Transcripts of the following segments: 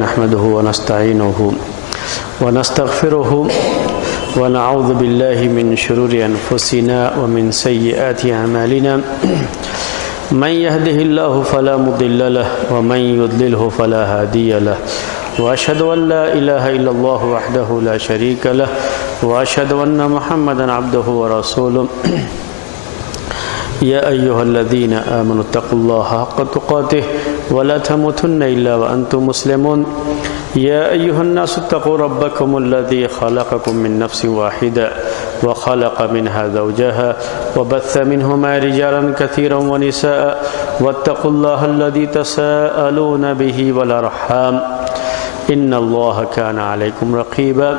نحمده ونستعينه ونستغفره ونعوذ بالله من شرور أنفسنا ومن سيئات أعمالنا من يهده الله فلا مضل له ومن يضلله فلا هادي له وأشهد أن لا إله إلا الله وحده لا شريك له وأشهد أن محمدا عبده ورسوله يا أيها الذين آمنوا اتقوا الله حق تقاته ولا تموتن إلا وأنتم مسلمون يا أيها الناس اتقوا ربكم الذي خلقكم من نفس واحدة وخلق منها زوجها وبث منهما رجالا كثيرا ونساء واتقوا الله الذي تساءلون به والأرحام إن الله كان عليكم رقيبا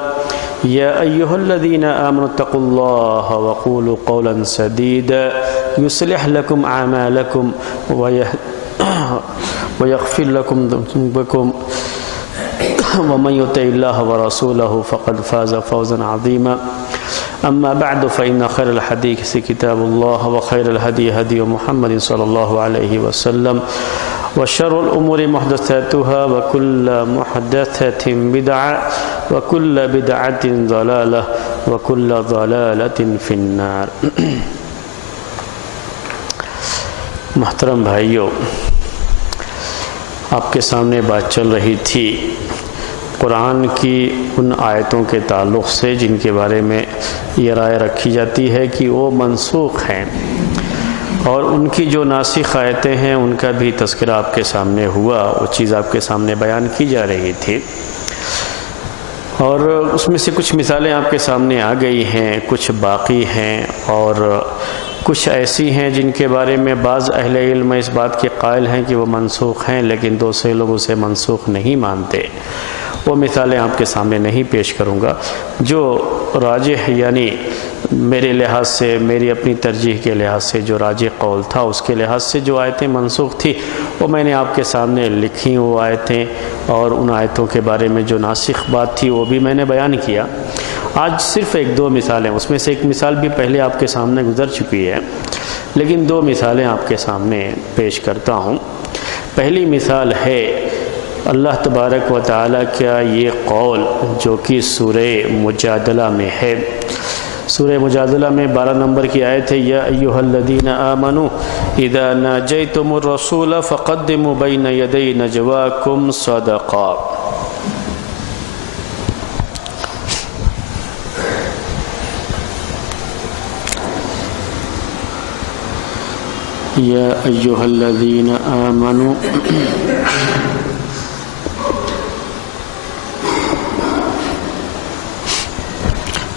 يا أيها الذين آمنوا اتقوا الله وقولوا قولا سديدا يصلح لكم أعمالكم ويغفر لكم ذنوبكم ومن يطع الله ورسوله فقد فاز فوزا عظيما أما بعد فإن خير الحديث كتاب الله وخير الهدي هدي محمد صلى الله عليه وسلم وشر الأمور محدثاتها وكل محدثة بدعة وكل بدعة ضلالة وكل ضلالة في النار. محترم بھائیو، آپ کے سامنے بات چل رہی تھی قرآن کی ان آیتوں کے تعلق سے جن کے بارے میں یہ رائے رکھی جاتی ہے کہ وہ منسوخ ہیں، اور ان کی جو ناسخ آیتیں ہیں ان کا بھی تذکرہ آپ کے سامنے ہوا، وہ چیز آپ کے سامنے بیان کی جا رہی تھی، اور اس میں سے کچھ مثالیں آپ کے سامنے آ گئی ہیں، کچھ باقی ہیں، اور کچھ ایسی ہیں جن کے بارے میں بعض اہل علم اس بات کے قائل ہیں کہ وہ منسوخ ہیں، لیکن دوسرے لوگ اسے منسوخ نہیں مانتے۔ وہ مثالیں آپ کے سامنے نہیں پیش کروں گا۔ جو راجح یعنی میرے لحاظ سے، میری اپنی ترجیح کے لحاظ سے جو راجح قول تھا، اس کے لحاظ سے جو آیتیں منسوخ تھی وہ میں نے آپ کے سامنے لکھی وہ آیتیں، اور ان آیتوں کے بارے میں جو ناسخ بات تھی وہ بھی میں نے بیان کیا۔ آج صرف ایک دو مثالیں، اس میں سے ایک مثال بھی پہلے آپ کے سامنے گزر چکی ہے، لیکن دو مثالیں آپ کے سامنے پیش کرتا ہوں۔ پہلی مثال ہے اللہ تبارک و تعالیٰ کا یہ قول جو کہ سورہ مجادلہ میں ہے۔ سورہ مجادلہ میں 12 نمبر کی آیت ہے، یا ایھا الذین آمنوا اذا ناجیتم الرسول فقدموا بین یدی نجواکم صدقا۔ یا ایھا الذین آمنوا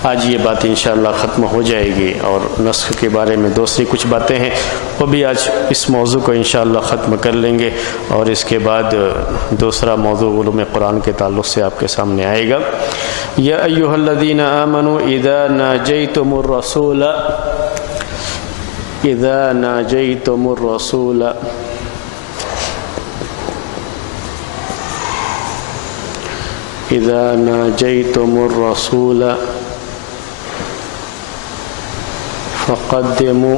آج یہ بات انشاءاللہ ختم ہو جائے گی، اور نسخ کے بارے میں دوسری کچھ باتیں ہیں وہ بھی آج اس موضوع کو انشاءاللہ ختم کر لیں گے، اور اس کے بعد دوسرا موضوع علوم قرآن کے تعلق سے آپ کے سامنے آئے گا۔ یا ایھا الذین آمنوا اذا ناجیتم الرسول اذا ناجیتم الرسول اذا ناجیتم الرسول فقدموا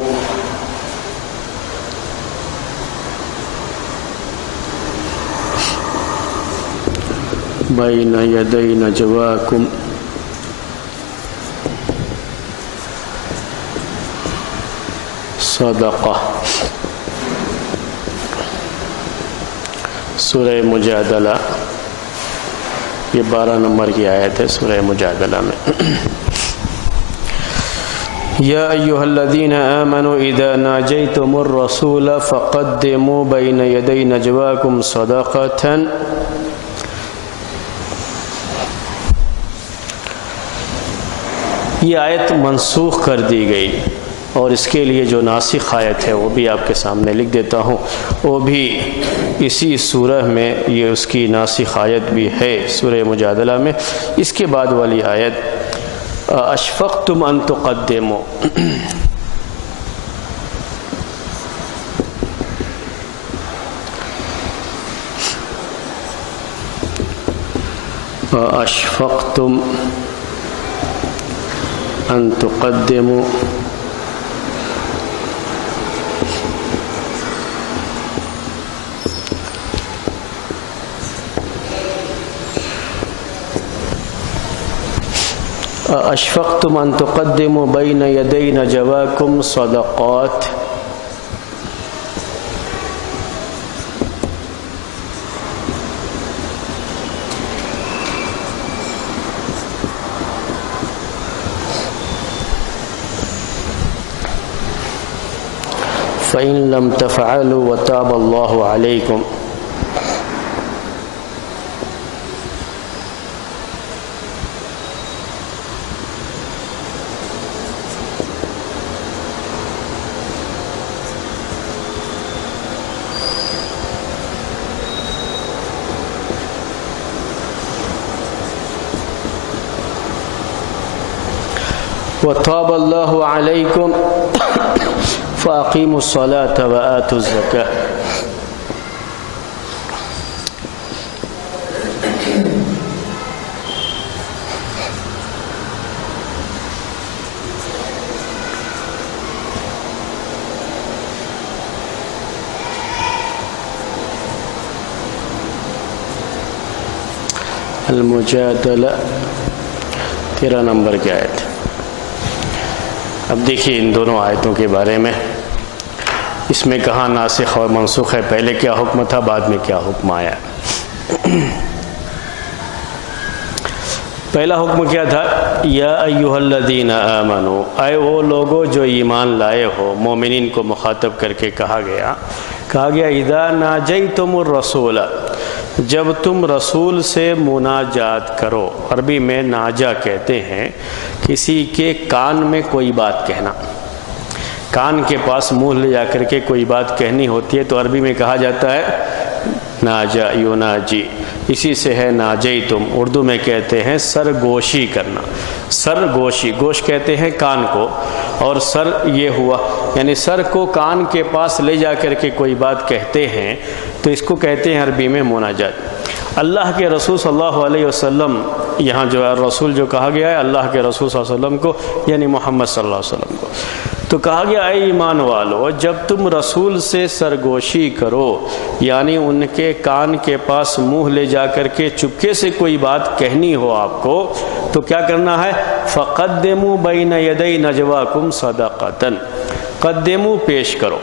بین یدی نجواکم صدقہ۔ سورہ مجادلہ، یہ 12 نمبر کی آیت ہے سورہ مجادلہ میں۔ یا ایھا الذین آمنوا اذا ناجیتم الرسول فقدموا بین یدی نجواکم صدقۃ۔ یہ آیت منسوخ کر دی گئی، اور اس کے لیے جو ناسخ آیت ہے وہ بھی آپ کے سامنے لکھ دیتا ہوں، وہ بھی اسی سورہ میں، یہ اس کی ناسخ آیت بھی ہے سورہ مجادلہ میں۔ اس کے بعد والی آیت اشفقتم ان تقدموا، اشفقتم ان تقدموا اشفقتم ان تقدموا بین یدی نجواکم صدقات، فإن لم تفعلوا وتاب الله عليكم۔ وتاب الله عليكم فأقيموا الصلاة وآتوا الزكاة۔ المجادلہ 13 نمبر کی آیت۔ اب دیکھیے ان دونوں آیتوں کے بارے میں، اس میں کہاں ناسخ اور منسوخ ہے، پہلے کیا حکم تھا، بعد میں کیا حکم آیا۔ پہلا حکم کیا تھا، یا ایھا الذین آمنو، اے وہ لوگو جو ایمان لائے ہو، مومنین کو مخاطب کر کے کہا گیا اذا ناجیتم الرسول، جب تم رسول سے مناجات کرو، عربی میں ناجا کہتے ہیں کسی کے کان میں کوئی بات کہنا، کان کے پاس منہ لے جا کر کے کوئی بات کہنی ہوتی ہے تو عربی میں کہا جاتا ہے ناجا یوناجی، اسی سے ہے ناجیتم، اردو میں کہتے ہیں سرگوشی کرنا، سرگوشی، گوش کہتے ہیں کان کو، اور سر یہ ہوا یعنی سر کو کان کے پاس لے جا کر کے کوئی بات کہتے ہیں تو اس کو کہتے ہیں عربی میں مناجات۔ اللہ کے رسول صلی اللہ علیہ وسلم، یہاں جو رسول جو کہا گیا ہے اللہ کے رسول صلی اللہ علیہ وسلم کو، یعنی محمد صلی اللہ علیہ وسلم کو، تو کہا گیا اے ایمان والو جب تم رسول سے سرگوشی کرو، یعنی ان کے کان کے پاس منہ لے جا کر کے چپکے سے کوئی بات کہنی ہو آپ کو، تو کیا کرنا ہے، فقدموا بین یدی نجواکم صدقۃ، قدموا پیش کرو،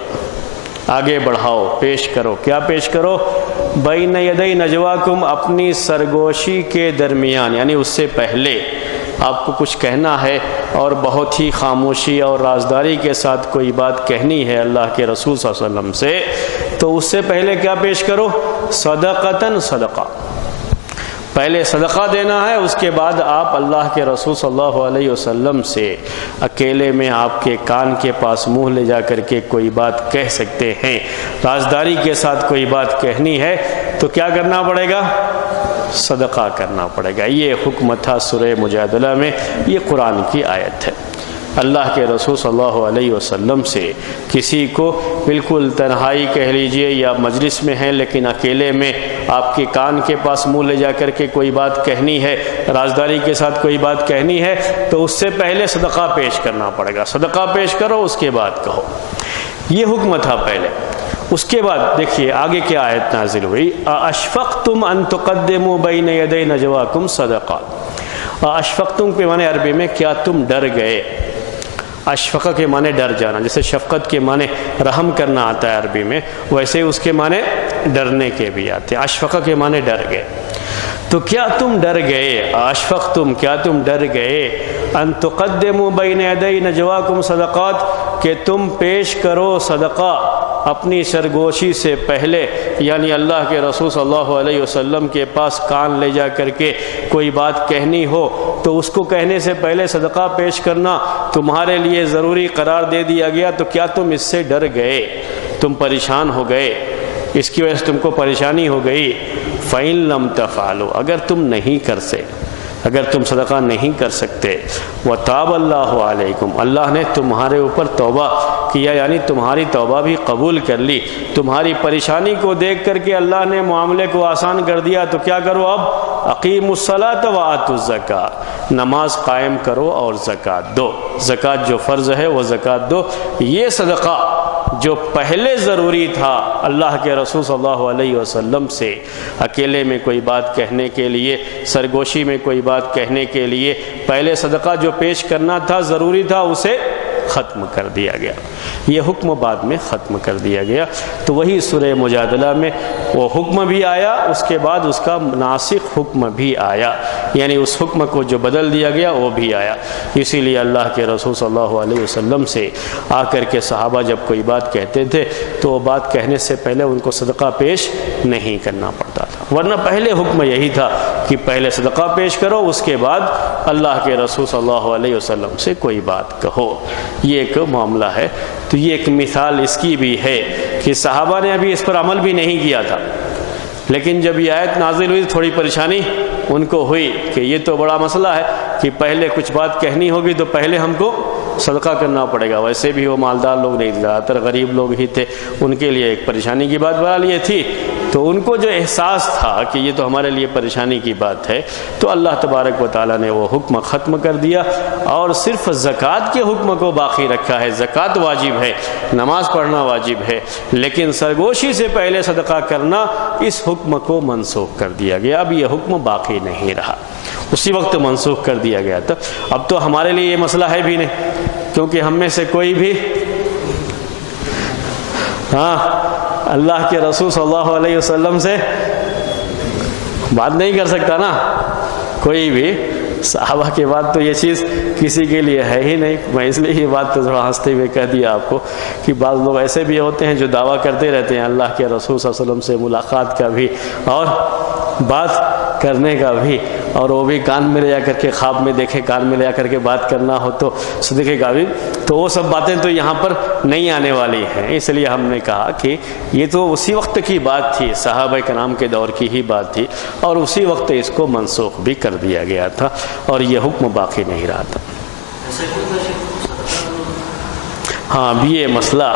آگے بڑھاؤ، پیش کرو، کیا پیش کرو، بین یدی نجواکم، اپنی سرگوشی کے درمیان، یعنی اس سے پہلے آپ کو کچھ کہنا ہے اور بہت ہی خاموشی اور رازداری کے ساتھ کوئی بات کہنی ہے اللہ کے رسول صلی اللہ علیہ وسلم سے، تو اس سے پہلے کیا پیش کرو، صدقۃ، صدقہ، پہلے صدقہ دینا ہے، اس کے بعد آپ اللہ کے رسول صلی اللہ علیہ وسلم سے اکیلے میں آپ کے کان کے پاس منہ لے جا کر کے کوئی بات کہہ سکتے ہیں، رازداری کے ساتھ کوئی بات کہنی ہے تو کیا کرنا پڑے گا، صدقہ کرنا پڑے گا۔ یہ حکم تھا سورہ مجادلہ میں، یہ قرآن کی آیت ہے۔ اللہ کے رسول صلی اللہ علیہ وسلم سے کسی کو بالکل تنہائی کہہ لیجئے یا مجلس میں ہیں لیکن اکیلے میں آپ کے کان کے پاس منہ لے جا کر کے کوئی بات کہنی ہے، رازداری کے ساتھ کوئی بات کہنی ہے تو اس سے پہلے صدقہ پیش کرنا پڑے گا، صدقہ پیش کرو اس کے بعد کہو، یہ حکم تھا پہلے۔ اس کے بعد دیکھیے آگے کیا آیت نازل ہوئی، اشفقتم ان تقدموا بین یدی نجواکم صدقات۔ اشفقتم کے معنی عربی میں کیا تم ڈر گئے، اشفقہ کے معنی ڈر جانا، جیسے شفقت کے معنی رحم کرنا آتا ہے عربی میں، ویسے اس کے معنی ڈرنے کے بھی آتے ہیں، اشفقہ کے معنی ڈر گئے، تو کیا تم ڈر گئے، اشفقتم کیا تم ڈر گئے، ان تقدموا بین یدی نجواکم صدقات، کہ تم پیش کرو صدقہ اپنی سرگوشی سے پہلے، یعنی اللہ کے رسول صلی اللہ علیہ وسلم کے پاس کان لے جا کر کے کوئی بات کہنی ہو تو اس کو کہنے سے پہلے صدقہ پیش کرنا تمہارے لیے ضروری قرار دے دیا گیا، تو کیا تم اس سے ڈر گئے، تم پریشان ہو گئے، اس کی وجہ سے تم کو پریشانی ہو گئی، فَإِن لَمْ تَفْعَلُوا، اگر تم نہیں کر سے، اگر تم صدقہ نہیں کر سکتے، وَتَابَ اللَّهُ عَلَيْكُمْ، اللہ نے تمہارے اوپر توبہ کیا، یعنی تمہاری توبہ بھی قبول کر لی، تمہاری پریشانی کو دیکھ کر کے اللہ نے معاملے کو آسان کر دیا، تو کیا کرو اب، اقیموا الصلاۃ وآتوا الزکاۃ، نماز قائم کرو اور زکوٰۃ دو، زکوٰۃ جو فرض ہے وہ زکوٰۃ دو، یہ صدقہ جو پہلے ضروری تھا اللہ کے رسول صلی اللہ علیہ وسلم سے اکیلے میں کوئی بات کہنے کے لیے، سرگوشی میں کوئی بات کہنے کے لیے پہلے صدقہ جو پیش کرنا تھا ضروری تھا، اسے ختم کر دیا گیا، یہ حکم بعد میں ختم کر دیا گیا۔ تو وہی سورہ مجادلہ میں وہ حکم بھی آیا، اس کے بعد اس کا ناسخ حکم بھی آیا، یعنی اس حکم کو جو بدل دیا گیا وہ بھی آیا۔ اسی لیے اللہ کے رسول صلی اللہ علیہ وسلم سے آ کر کے صحابہ جب کوئی بات کہتے تھے تو وہ بات کہنے سے پہلے ان کو صدقہ پیش نہیں کرنا پڑتا تھا، ورنہ پہلے حکم یہی تھا کہ پہلے صدقہ پیش کرو، اس کے بعد اللہ کے رسول صلی اللہ علیہ وسلم سے کوئی بات کہو۔ یہ ایک معاملہ ہے۔ تو یہ ایک مثال اس کی بھی ہے کہ صحابہ نے ابھی اس پر عمل بھی نہیں کیا تھا، لیکن جب یہ آیت نازل ہوئی تھوڑی پریشانی ان کو ہوئی کہ یہ تو بڑا مسئلہ ہے کہ پہلے کچھ بات کہنی ہوگی تو پہلے ہم کو صدقہ کرنا پڑے گا۔ ویسے بھی وہ مالدار لوگ نہیں، زیادہ تر غریب لوگ ہی تھے، ان کے لیے ایک پریشانی کی بات بہرحال یہ تھی۔ تو ان کو جو احساس تھا کہ یہ تو ہمارے لیے پریشانی کی بات ہے، تو اللہ تبارک و تعالیٰ نے وہ حکم ختم کر دیا اور صرف زکوٰۃ کے حکم کو باقی رکھا ہے۔ زکوٰۃ واجب ہے، نماز پڑھنا واجب ہے، لیکن سرگوشی سے پہلے صدقہ کرنا اس حکم کو منسوخ کر دیا گیا۔ اب یہ حکم باقی نہیں رہا، اسی وقت منسوخ کر دیا گیا تھا۔ اب تو ہمارے لیے یہ مسئلہ ہے بھی نہیں، کیونکہ ہم میں سے کوئی بھی اللہ کے رسول صلی اللہ علیہ وسلم سے بات نہیں کر سکتا نا، کوئی بھی۔ صحابہ کے بعد تو یہ چیز کسی کے لیے ہے ہی نہیں۔ میں اس لیے یہ بات تو تھوڑا ہنستے ہوئے کہہ دیا آپ کو کہ بعض لوگ ایسے بھی ہوتے ہیں جو دعویٰ کرتے رہتے ہیں اللہ کے رسول صلی اللہ علیہ وسلم سے ملاقات کا بھی اور بات کرنے کا بھی، اور وہ بھی کان میں لے جا کر کے، خواب میں دیکھے کان میں لے جا کر کے بات کرنا ہو تو صدقے کا بھی، تو وہ سب باتیں تو یہاں پر نہیں آنے والی ہیں۔ اس لیے ہم نے کہا کہ یہ تو اسی وقت کی بات تھی، صحابہ کرام کے دور کی ہی بات تھی، اور اسی وقت اس کو منسوخ بھی کر دیا گیا تھا اور یہ حکم باقی نہیں رہا تھا۔ ہاں اب یہ مسئلہ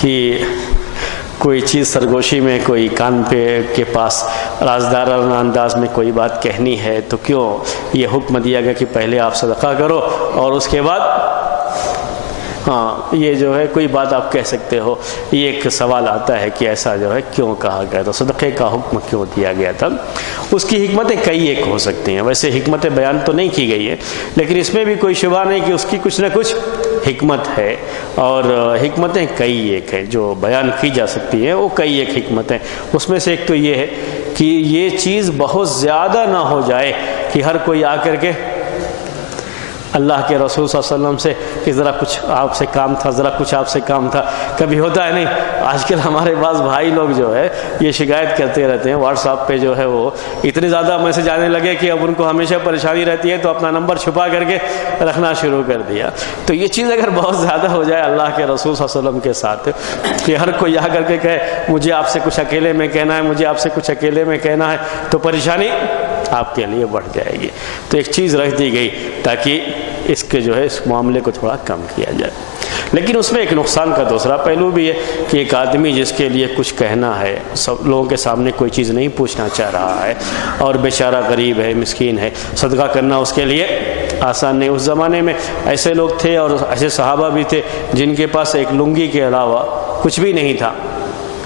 کہ کوئی چیز سرگوشی میں کوئی کان پہ کے پاس رازدارانہ انداز میں کوئی بات کہنی ہے تو کیوں یہ حکم دیا گیا کہ پہلے آپ صدقہ کرو اور اس کے بعد یہ جو ہے کوئی بات آپ کہہ سکتے ہو۔ یہ ایک سوال آتا ہے کہ ایسا جو ہے کیوں کہا گیا تھا، صدقے کا حکم کیوں دیا گیا تھا؟ اس کی حکمتیں کئی ایک ہو سکتی ہیں، ویسے حکمتیں بیان تو نہیں کی گئی ہے، لیکن اس میں بھی کوئی شبہ نہیں کہ اس کی کچھ نہ کچھ حکمت ہے، اور حکمتیں کئی ایک ہیں جو بیان کی جا سکتی ہیں، وہ کئی ایک حکمتیں۔ اس میں سے ایک تو یہ ہے کہ یہ چیز بہت زیادہ نہ ہو جائے کہ ہر کوئی آ کر کے اللہ کے رسول صلی اللہ علیہ وسلم سے کہ ذرا کچھ آپ سے کام تھا، ذرا کچھ آپ سے کام تھا۔ کبھی ہوتا ہے نہیں، آج کل ہمارے پاس بھائی لوگ جو ہے یہ شکایت کرتے رہتے ہیں، واٹس ایپ پہ جو ہے وہ اتنے زیادہ میسج آنے لگے کہ اب ان کو ہمیشہ پریشانی رہتی ہے، تو اپنا نمبر چھپا کر کے رکھنا شروع کر دیا۔ تو یہ چیز اگر بہت زیادہ ہو جائے اللہ کے رسول صلی اللہ علیہ وسلم کے ساتھ کہ ہر کوئی آ کر کے کہے مجھے آپ سے کچھ اکیلے میں کہنا ہے، مجھے آپ سے کچھ اکیلے میں کہنا ہے، تو پریشانی آپ کے لیے بڑھ جائے گی۔ تو ایک چیز رکھ دی گئی تاکہ اس کے جو ہے اس معاملے کو تھوڑا کم کیا جائے۔ لیکن اس میں ایک نقصان کا دوسرا پہلو بھی ہے کہ ایک آدمی جس کے لیے کچھ کہنا ہے، سب لوگوں کے سامنے کوئی چیز نہیں پوچھنا چاہ رہا ہے، اور بیچارہ غریب ہے، مسکین ہے، صدقہ کرنا اس کے لیے آسان نہیں۔ اس زمانے میں ایسے لوگ تھے اور ایسے صحابہ بھی تھے جن کے پاس ایک لنگی کے علاوہ کچھ بھی نہیں تھا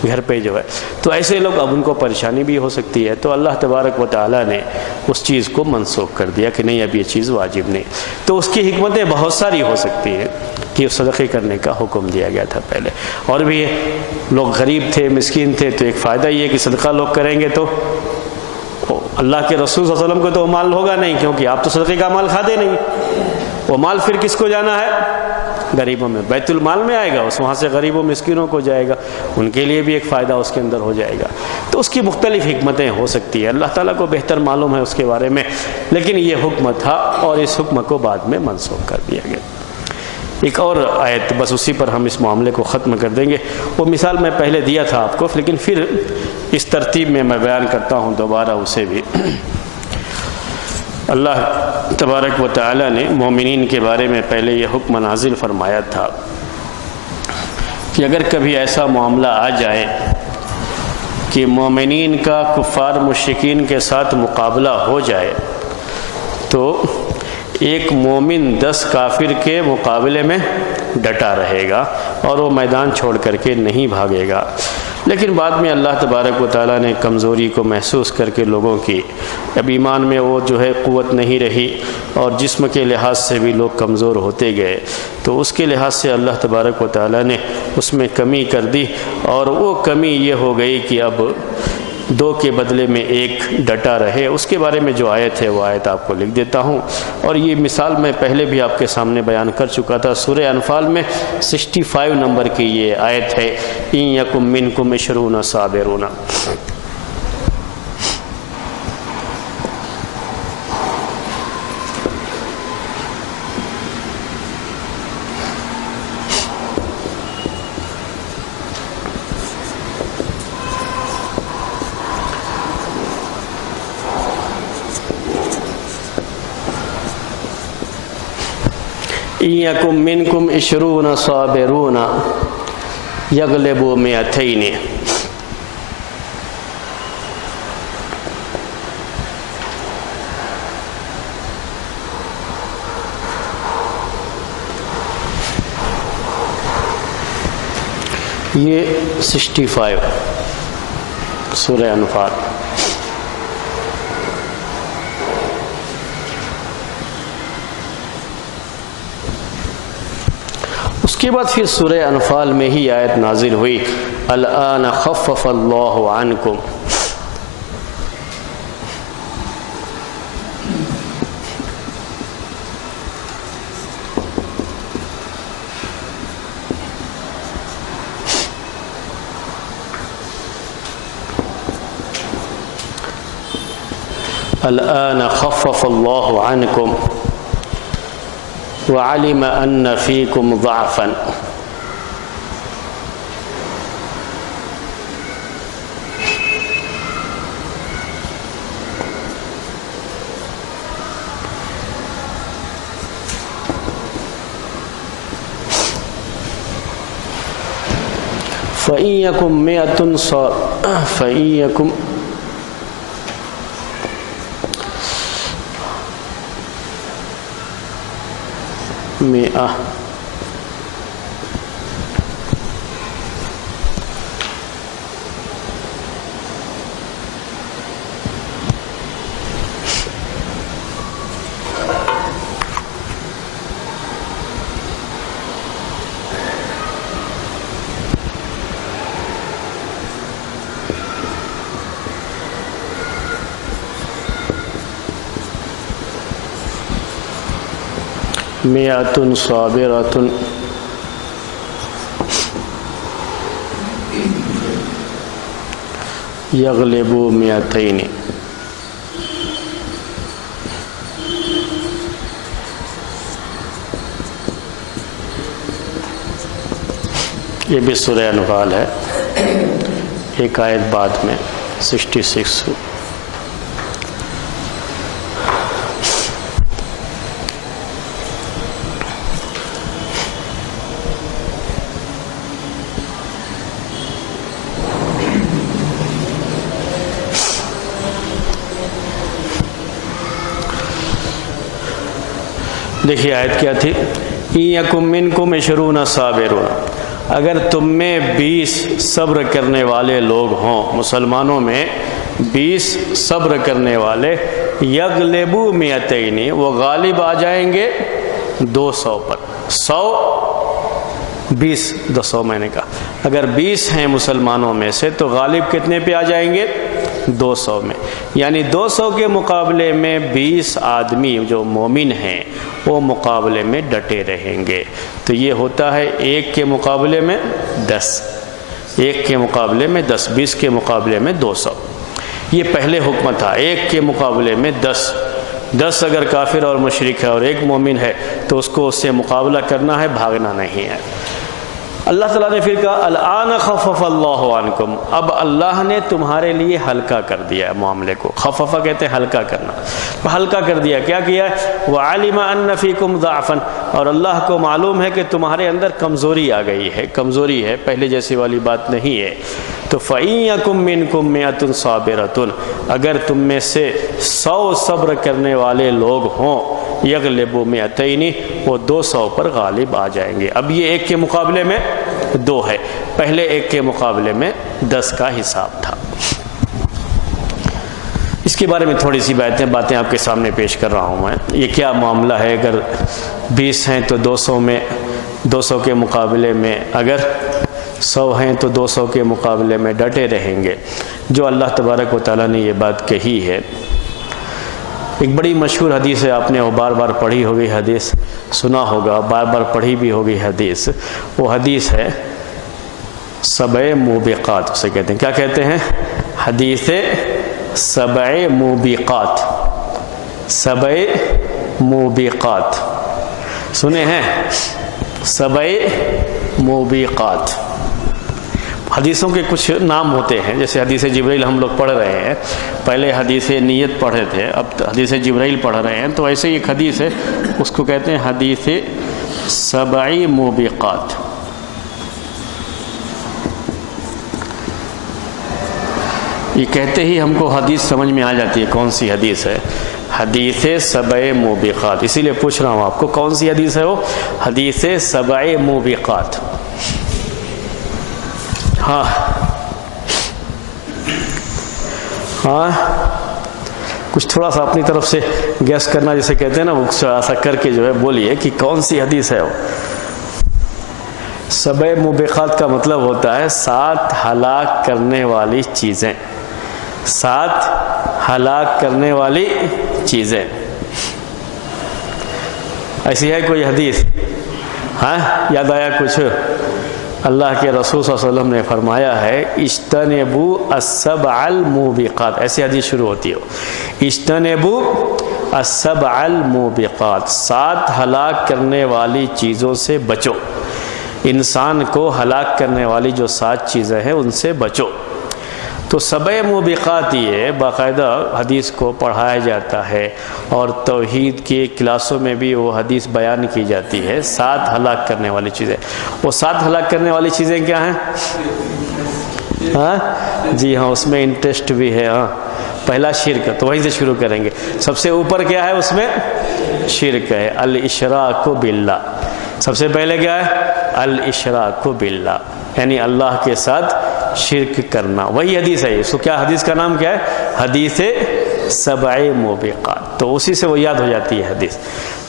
گھر پہ جو ہے، تو ایسے لوگ اب ان کو پریشانی بھی ہو سکتی ہے۔ تو اللہ تبارک و تعالیٰ نے اس چیز کو منسوخ کر دیا کہ نہیں اب یہ چیز واجب نہیں۔ تو اس کی حکمتیں بہت ساری ہو سکتی ہیں کہ صدقے کرنے کا حکم دیا گیا تھا پہلے۔ اور بھی لوگ غریب تھے، مسکین تھے، تو ایک فائدہ یہ ہے کہ صدقہ لوگ کریں گے تو اللہ کے رسول صلی اللہ علیہ وسلم کو تو وہ مال ہوگا نہیں، کیونکہ آپ تو صدقے کا مال کھاتے نہیں، وہ مال پھر کس کو جانا ہے؟ غریبوں میں، بیت المال میں آئے گا، اس وہاں سے غریبوں مسکینوں کو جائے گا، ان کے لیے بھی ایک فائدہ اس کے اندر ہو جائے گا۔ تو اس کی مختلف حکمتیں ہو سکتی ہیں، اللہ تعالیٰ کو بہتر معلوم ہے اس کے بارے میں، لیکن یہ حکم تھا اور اس حکم کو بعد میں منسوخ کر دیا گیا۔ ایک اور آیت، بس اسی پر ہم اس معاملے کو ختم کر دیں گے۔ وہ مثال میں پہلے دیا تھا آپ کو، لیکن پھر اس ترتیب میں بیان کرتا ہوں دوبارہ اسے بھی۔ اللہ تبارک و تعالیٰ نے مومنین کے بارے میں پہلے یہ حکم نازل فرمایا تھا کہ اگر کبھی ایسا معاملہ آ جائے کہ مومنین کا کفار مشرکین کے ساتھ مقابلہ ہو جائے، تو ایک مومن 10 کافر کے مقابلے میں ڈٹا رہے گا اور وہ میدان چھوڑ کر کے نہیں بھاگے گا۔ لیکن بعد میں اللہ تبارک و تعالیٰ نے کمزوری کو محسوس کر کے لوگوں کی، اب ایمان میں وہ جو ہے قوت نہیں رہی اور جسم کے لحاظ سے بھی لوگ کمزور ہوتے گئے، تو اس کے لحاظ سے اللہ تبارک و تعالیٰ نے اس میں کمی کر دی، اور وہ کمی یہ ہو گئی کہ اب 2 کے بدلے میں 1 ڈٹا رہے۔ اس کے بارے میں جو آیت ہے وہ آیت آپ کو لکھ دیتا ہوں، اور یہ مثال میں پہلے بھی آپ کے سامنے بیان کر چکا تھا۔ سورہ انفال میں 65 نمبر کی یہ آیت ہے، ان یکم منکم 20 صابرون۔ ان یکم منکم 20 صابرون یغلبوا 200۔ یہ 65 سورہ انفال۔ اس کے بعد پھر سورہ انفال میں ہی آیت نازل ہوئی، الآن خفف اللہ عنکم۔ الآن خفف اللہ عنکم وعلم ان فیکم ضعفا۔ فإن یکم 100 صابرۃ یغلبوا 200۔ یہ بھی سورہ انفال ہے، ایک آیت بعد میں 66۔ دیکھیے آیت کیا تھی، ان یکم منکم 20 صابرون، اگر تم میں 20 صبر کرنے والے لوگ ہوں، مسلمانوں میں 20 صبر کرنے والے، یغلبوا 200، وہ غالب آ جائیں گے 200 پر۔ 20 200 میں نے کہا، اگر 20 ہیں مسلمانوں میں سے تو غالب کتنے پہ آ جائیں گے؟ 200 میں، یعنی 200 کے مقابلے میں 20 آدمی جو مومن ہیں وہ مقابلے میں ڈٹے رہیں گے۔ تو یہ ہوتا ہے 1 کے مقابلے میں 10، 1 کے مقابلے میں 10، 20 کے مقابلے میں 200۔ یہ پہلے حکم تھا، 1 کے مقابلے میں 10 اگر کافر اور مشرک ہے اور 1 مومن ہے تو اس کو اس سے مقابلہ کرنا ہے، بھاگنا نہیں ہے۔ اللہ تعالیٰ نے پھر کہا الآن خفف اللہ عنکم، اب اللہ نے تمہارے لیے ہلکا کر دیا ہے معاملے کو۔ خففہ کہتے ہیں ہلکا کرنا، ہلکا کر دیا۔ کیا کیا ہے؟ وعلم ان فیکم ضعفا، اور اللہ کو معلوم ہے کہ تمہارے اندر کمزوری آ گئی ہے، کمزوری ہے، پہلے جیسی والی بات نہیں ہے۔ تو فإن یکم منکم 100 صابرۃ، اگر تم میں سے 100 صبر کرنے والے لوگ ہوں، یغلبوا مئتین، وہ 200 پر غالب آ جائیں گے۔ اب یہ 1 کے مقابلے میں 2 ہے، پہلے 1 کے مقابلے میں 10 کا حساب تھا۔ اس کے بارے میں تھوڑی سی باتیں آپ کے سامنے پیش کر رہا ہوں میں۔ یہ کیا معاملہ ہے؟ اگر 20 ہیں تو 200 کے مقابلے میں، اگر 100 ہیں تو 200 کے مقابلے میں ڈٹے رہیں گے۔ جو اللہ تبارک و تعالیٰ نے یہ بات کہی ہے، ایک بڑی مشہور حدیث ہے، آپ نے وہ بار بار پڑھی ہوگی حدیث، سنا ہوگا، بار بار پڑھی بھی ہوگی حدیث۔ وہ حدیث ہے 7 موبقات، اسے کہتے ہیں۔ کیا کہتے ہیں؟ حدیث 7 موبقات، 7 موبقات سنے ہیں؟ 7 موبقات حدیثوں کے کچھ نام ہوتے ہیں، جیسے حدیث جبرائیل ہم لوگ پڑھ رہے ہیں، پہلے حدیث نیت پڑھے تھے، اب حدیث جبرائیل پڑھ رہے ہیں، تو ایسے ہی ایک حدیث ہے، اس کو کہتے ہیں حدیث 7 موبقات۔ یہ کہتے ہی ہم کو حدیث سمجھ میں آ جاتی ہے کون سی حدیث ہے، حدیث 7 موبقات۔ اسی لیے پوچھ رہا ہوں آپ کو کون سی حدیث ہے وہ؟ حدیث 7 موبقات۔ ہاں کچھ تھوڑا سا اپنی طرف سے گیس کرنا جیسے کہتے ہیں نا، وہ ایسا کر کے جو ہے بولیے کہ کون سی حدیث ہے وہ۔ 7 موبقات کا مطلب ہوتا ہے 7 ہلاک کرنے والی چیزیں، 7 ہلاک کرنے والی چیزیں۔ ایسی ہے کوئی حدیث؟ ہاں یاد آیا کچھ؟ اللہ کے رسول صلی اللہ علیہ وسلم نے فرمایا ہے اجتنبوا السبع الموبقات، ایسی حدیث شروع ہوتی ہے، اجتنبوا السبع الموبقات، 7 ہلاک کرنے والی چیزوں سے بچو، انسان کو ہلاک کرنے والی جو 7 چیزیں ہیں ان سے بچو۔ تو 7 موبقات یہ باقاعدہ حدیث کو پڑھایا جاتا ہے، اور توحید کی کلاسوں میں بھی وہ حدیث بیان کی جاتی ہے، 7 ہلاک کرنے والی چیزیں۔ وہ 7 ہلاک کرنے والی چیزیں کیا ہیں؟ ہاں جی ہاں، اس میں انٹرسٹ بھی ہے۔ ہاں پہلا شرک، تو وہیں سے شروع کریں گے۔ سب سے اوپر کیا ہے اس میں؟ شرک ہے، الاشراک باللہ۔ سب سے پہلے کیا ہے؟ الاشراک باللہ، یعنی اللہ کے ساتھ شرک کرنا۔ وہی حدیث ہے، اس کو کیا حدیث کا نام کیا ہے؟ حدیث 7 موبقات۔ تو اسی سے وہ یاد ہو جاتی ہے حدیث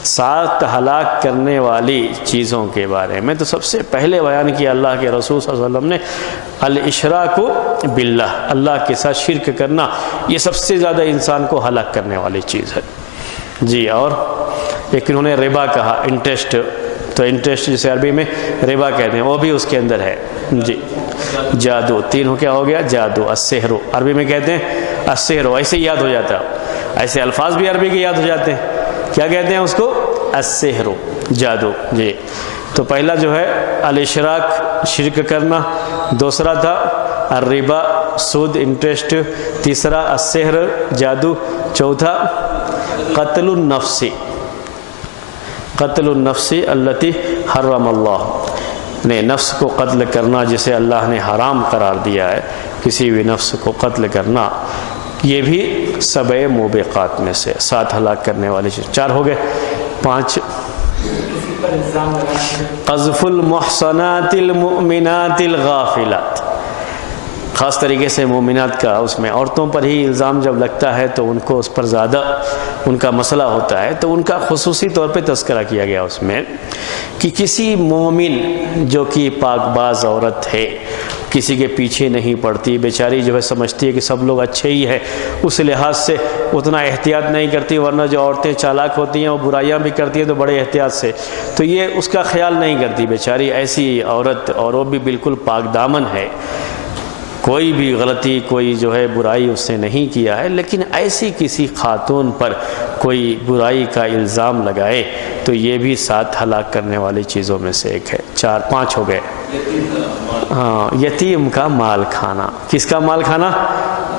7 ہلاک کرنے والی چیزوں کے بارے میں۔ تو سب سے پہلے بیان کیا اللہ کے رسول صلی اللہ علیہ وسلم نے الاشراک باللہ، اللہ کے ساتھ شرک کرنا، یہ سب سے زیادہ انسان کو ہلاک کرنے والی چیز ہے جی۔ اور ایک انہوں نے ربا کہا، انٹرسٹ، تو انٹرسٹ جسے عربی میں ربا کہتے ہیں، وہ بھی اس کے اندر ہے جی۔ جادو، 3 کیا ہو گیا؟ جادو، السحر، عربی میں کہتے ہیں السحر، ایسے یاد ہو جاتا ہے، ایسے الفاظ بھی عربی کے یاد ہو جاتے ہیں۔ کیا کہتے ہیں اس کو؟ السحر، جادو جی۔ تو پہلا جو ہے الاشراک، شرک کرنا، دوسرا تھا الربا، سود، انٹرسٹ، تیسرا السحر، جادو، چوتھا قتل النفس، قتل النفس التي حرم اللہ، نے نفس کو قتل کرنا جسے اللہ نے حرام قرار دیا ہے، کسی بھی نفس کو قتل کرنا، یہ بھی 7 موبقات میں سے، 7 ہلاک کرنے والی چیز۔ 4 ہو گئے۔ 5 قذف المحصنات المؤمنات الغافلات، خاص طریقے سے مومنات کا، اس میں عورتوں پر ہی الزام جب لگتا ہے تو ان کو اس پر زیادہ ان کا مسئلہ ہوتا ہے، تو ان کا خصوصی طور پہ تذکرہ کیا گیا اس میں کہ کسی مومن جو کہ پاک باز عورت ہے، کسی کے پیچھے نہیں پڑتی، بیچاری جو ہے سمجھتی ہے کہ سب لوگ اچھے ہی ہیں، اس لحاظ سے اتنا احتیاط نہیں کرتی، ورنہ جو عورتیں چالاک ہوتی ہیں وہ برائیاں بھی کرتی ہیں تو بڑے احتیاط سے، تو یہ اس کا خیال نہیں کرتی بیچاری، ایسی عورت، اور وہ بھی بالکل پاک دامن ہے، کوئی بھی غلطی، کوئی جو ہے برائی اس نے نہیں کیا ہے، لیکن ایسی کسی خاتون پر کوئی برائی کا الزام لگائے تو یہ بھی 7 ہلاک کرنے والی چیزوں میں سے ایک ہے۔ 5 ہو گئے۔ ہاں، یتیم کا مال کھانا۔ کس کا مال کھانا؟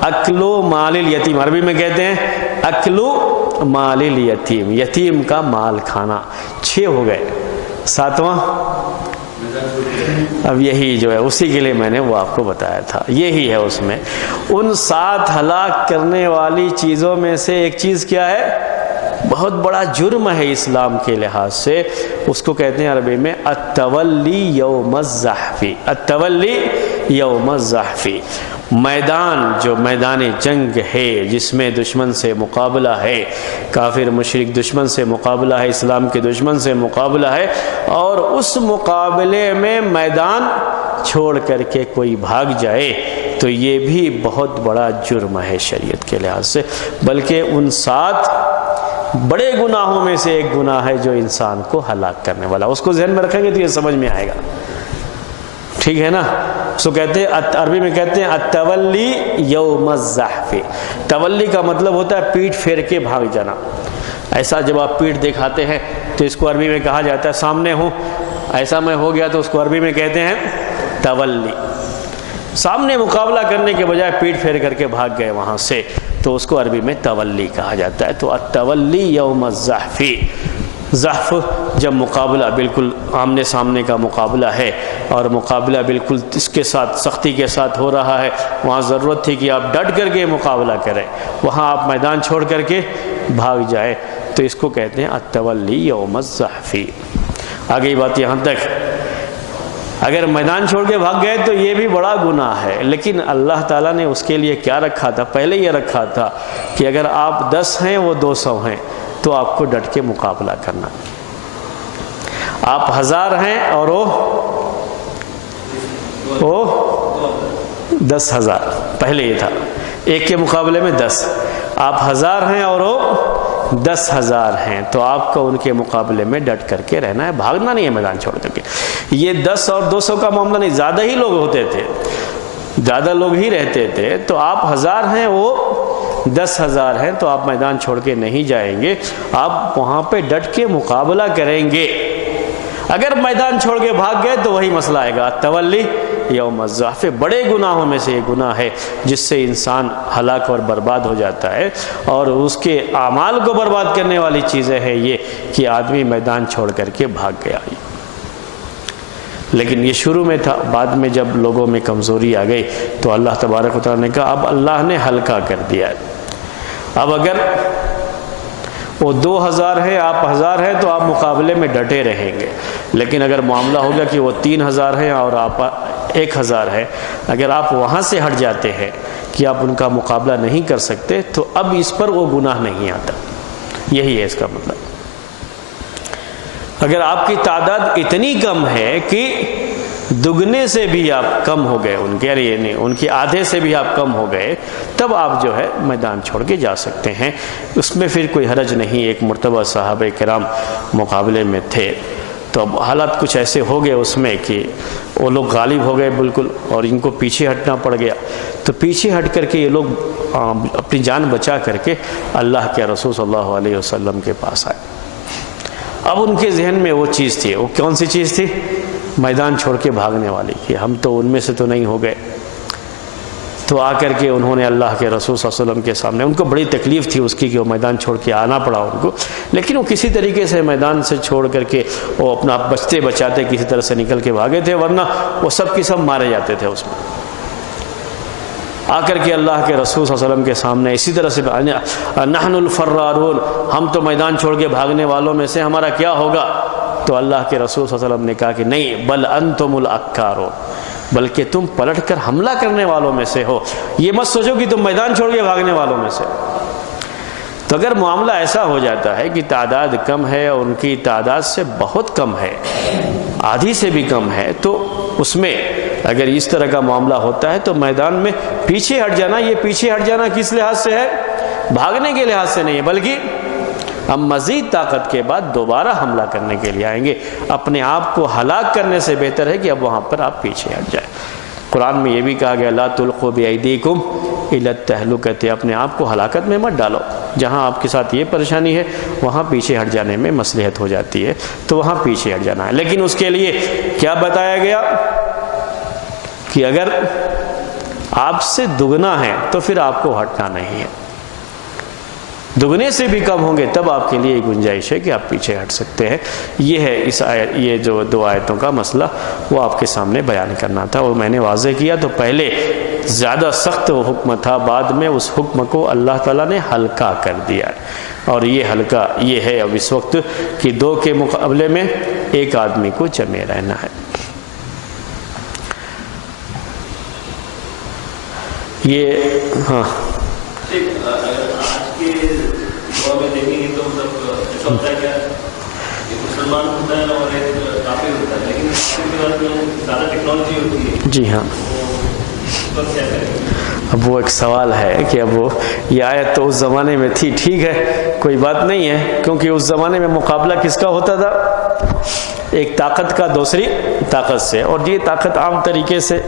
اکلو مال الیتیم، عربی میں کہتے ہیں اکلو مال الیتیم، یتیم کا مال کھانا۔ 6 ہو گئے۔ 7واں اب یہی جو ہے اسی کے لیے میں نے وہ آپ کو بتایا تھا، یہی ہے اس میں۔ ان 7 ہلاک کرنے والی چیزوں میں سے ایک چیز کیا ہے؟ بہت بڑا جرم ہے اسلام کے لحاظ سے، اس کو کہتے ہیں عربی میں التولی یوم الزحف، التولی یوم الزحف، میدان جو میدان جنگ ہے جس میں دشمن سے مقابلہ ہے، کافر مشرک دشمن سے مقابلہ ہے، اسلام کے دشمن سے مقابلہ ہے، اور اس مقابلے میں میدان چھوڑ کر کے کوئی بھاگ جائے تو یہ بھی بہت بڑا جرم ہے شریعت کے لحاظ سے، بلکہ ان 7 بڑے گناہوں میں سے ایک گناہ ہے جو انسان کو ہلاک کرنے والا۔ اس کو ذہن میں رکھیں گے تو یہ سمجھ میں آئے گا، ٹھیک ہے نا؟ اس کو کہتے ہیں عربی میں کہتے ہیں التولی یوم الزحف۔ تولی کا مطلب ہوتا ہے پیٹھ پھیر کے بھاگ جانا۔ ایسا جب آپ پیٹھ دکھاتے ہیں تو اس کو عربی میں کہا جاتا ہے سامنے ہوں، ایسا میں ہو گیا تو اس کو عربی میں کہتے ہیں تولی۔ سامنے مقابلہ کرنے کے بجائے پیٹھ پھیر کر کے بھاگ گئے وہاں سے، تو اس کو عربی میں تولی کہا جاتا ہے۔ تو التولی یوم الزحف، زحف جب مقابلہ بالکل آمنے سامنے کا مقابلہ ہے اور مقابلہ بالکل اس کے ساتھ سختی کے ساتھ ہو رہا ہے، وہاں ضرورت تھی کہ آپ ڈٹ کر کے مقابلہ کریں، وہاں آپ میدان چھوڑ کر کے بھاگ جائیں، تو اس کو کہتے ہیں التولی یوم الزحف۔ آگے بات یہاں تک، اگر میدان چھوڑ کے بھاگ گئے تو یہ بھی بڑا گناہ ہے، لیکن اللہ تعالیٰ نے اس کے لیے کیا رکھا تھا؟ پہلے یہ رکھا تھا کہ اگر آپ 10 ہیں وہ 200 ہیں تو آپ کو ڈٹ کے مقابلہ کرنا، آپ 1000 ہیں اور وہ 10,000، پہلے یہ تھا ایک کے مقابلے میں 10، آپ 1000 ہیں اور وہ 10,000 ہیں تو آپ کو ان کے مقابلے میں ڈٹ کر کے رہنا ہے، بھاگنا نہیں ہے میدان چھوڑ کر کے۔ یہ 10 اور 200 کا معاملہ نہیں، زیادہ ہی لوگ ہوتے تھے، زیادہ لوگ ہی رہتے تھے، تو آپ 1000 ہیں وہ 10,000 ہیں تو آپ میدان چھوڑ کے نہیں جائیں گے، آپ وہاں پہ ڈٹ کے مقابلہ کریں گے۔ اگر میدان چھوڑ کے بھاگ گئے تو وہی مسئلہ آئے گا، تولی یوم الزحف۔ بڑے گناہوں میں سے یہ گناہ ہے جس سے انسان ہلاک اور برباد ہو جاتا ہے، اور اس کے اعمال کو برباد کرنے والی چیزیں ہیں یہ کہ آدمی میدان چھوڑ کر کے بھاگ گیا۔ لیکن یہ شروع میں تھا، بعد میں جب لوگوں میں کمزوری آ گئی تو اللہ تبارک و تعالیٰ نے کہا اب اللہ نے ہلکا کر دیا ہے، اب اگر وہ 2000 ہے آپ 1000 ہیں تو آپ مقابلے میں ڈٹے رہیں گے، لیکن اگر معاملہ ہوگا کہ وہ 3000 ہیں اور آپ 1000 ہے، اگر آپ وہاں سے ہٹ جاتے ہیں کہ آپ ان کا مقابلہ نہیں کر سکتے تو اب اس پر وہ گناہ نہیں آتا، یہی ہے اس کا مطلب۔ اگر آپ کی تعداد اتنی کم ہے کہ دگنے سے بھی آپ کم ہو گئے ان کے، یعنی ان کے آدھے سے بھی آپ کم ہو گئے، تب آپ جو ہے میدان چھوڑ کے جا سکتے ہیں، اس میں پھر کوئی حرج نہیں۔ ایک مرتبہ صحابہ کرام مقابلے میں تھے تو اب حالات کچھ ایسے ہو گئے اس میں کہ وہ لوگ غالب ہو گئے بالکل، اور ان کو پیچھے ہٹنا پڑ گیا، تو پیچھے ہٹ کر کے یہ لوگ اپنی جان بچا کر کے اللہ کے رسول صلی اللہ علیہ وسلم کے پاس آئے۔ اب ان کے ذہن میں وہ چیز تھی، وہ کون سی چیز تھی؟ میدان چھوڑ کے بھاگنے والی، کہ ہم تو ان میں سے تو نہیں ہو گئے۔ تو آ کر کے انہوں نے اللہ کے رسول صلی اللہ علیہ وسلم کے سامنے، ان کو بڑی تکلیف تھی اس کی کہ وہ میدان چھوڑ کے آنا پڑا ان کو، لیکن وہ کسی طریقے سے میدان سے چھوڑ کر کے وہ اپنا بچتے بچاتے کسی طرح سے نکل کے بھاگے تھے، ورنہ وہ سب کی سب مارے جاتے تھے اس میں۔ آ کر کے اللہ کے رسول صلی اللہ علیہ وسلم کے سامنے اسی طرح سے نحن الفرارون، ہم تو میدان چھوڑ کے بھاگنے والوں میں سے، ہمارا کیا ہوگا؟ تو اللہ کے رسول صلی اللہ علیہ وسلم نے کہا کہ نہیں، بل انتم الاکارون، بلکہ تم پلٹ کر حملہ کرنے والوں میں سے ہو، یہ مت سوچو کہ تم میدان چھوڑ کے بھاگنے والوں میں سے۔ تو اگر معاملہ ایسا ہو جاتا ہے کہ تعداد کم ہے اور ان کی تعداد سے بہت کم ہے، آدھی سے بھی کم ہے، تو اس میں اگر اس طرح کا معاملہ ہوتا ہے تو میدان میں پیچھے ہٹ جانا، یہ پیچھے ہٹ جانا کس لحاظ سے ہے؟ بھاگنے کے لحاظ سے نہیں ہے، بلکہ ہم مزید طاقت کے بعد دوبارہ حملہ کرنے کے لیے آئیں گے۔ اپنے آپ کو ہلاک کرنے سے بہتر ہے کہ اب وہاں پر آپ پیچھے ہٹ جائیں۔ قرآن میں یہ بھی کہا گیا لا تلقوا بأیدیکم الی التہلکۃ، اپنے آپ کو ہلاکت میں مت ڈالو، جہاں آپ کے ساتھ یہ پریشانی ہے وہاں پیچھے ہٹ جانے میں مصلحت ہو جاتی ہے، تو وہاں پیچھے ہٹ جانا ہے۔ لیکن اس کے لیے کیا بتایا گیا کہ اگر آپ سے دگنا ہے تو پھر آپ کو ہٹنا نہیں ہے، دگنے سے بھی کم ہوں گے تب آپ کے لیے گنجائش ہے کہ آپ پیچھے ہٹ سکتے ہیں۔ یہ ہے اس آیت، یہ جو 2 آیتوں کا مسئلہ وہ آپ کے سامنے بیان کرنا تھا، وہ میں نے واضح کیا۔ تو پہلے زیادہ سخت وہ حکم تھا، بعد میں اس حکم کو اللہ تعالیٰ نے ہلکا کر دیا ہے۔ اور یہ حلقہ یہ ہے اب اس وقت کہ 2 کے مقابلے میں 1 آدمی کو جمے رہنا ہے. یہ ہاں آج کے دور میں دیکھیں گے تو ایسا ہوتا ہے کیا کہ مسلمان ہوتا ہے اور ایک کافر ہوتا ہے، لیکن کافر کے بعد میں زیادہ ٹیکنالوجی ہوتی ہے. جی ہاں، کیا کریں؟ اب وہ ایک سوال ہے کہ اب وہ یہ آیت تو اس زمانے میں تھی، ٹھیک ہے کوئی بات نہیں ہے، کیونکہ اس زمانے میں مقابلہ کس کا ہوتا تھا؟ ایک طاقت کا دوسری طاقت سے، اور یہ طاقت عام طریقے سے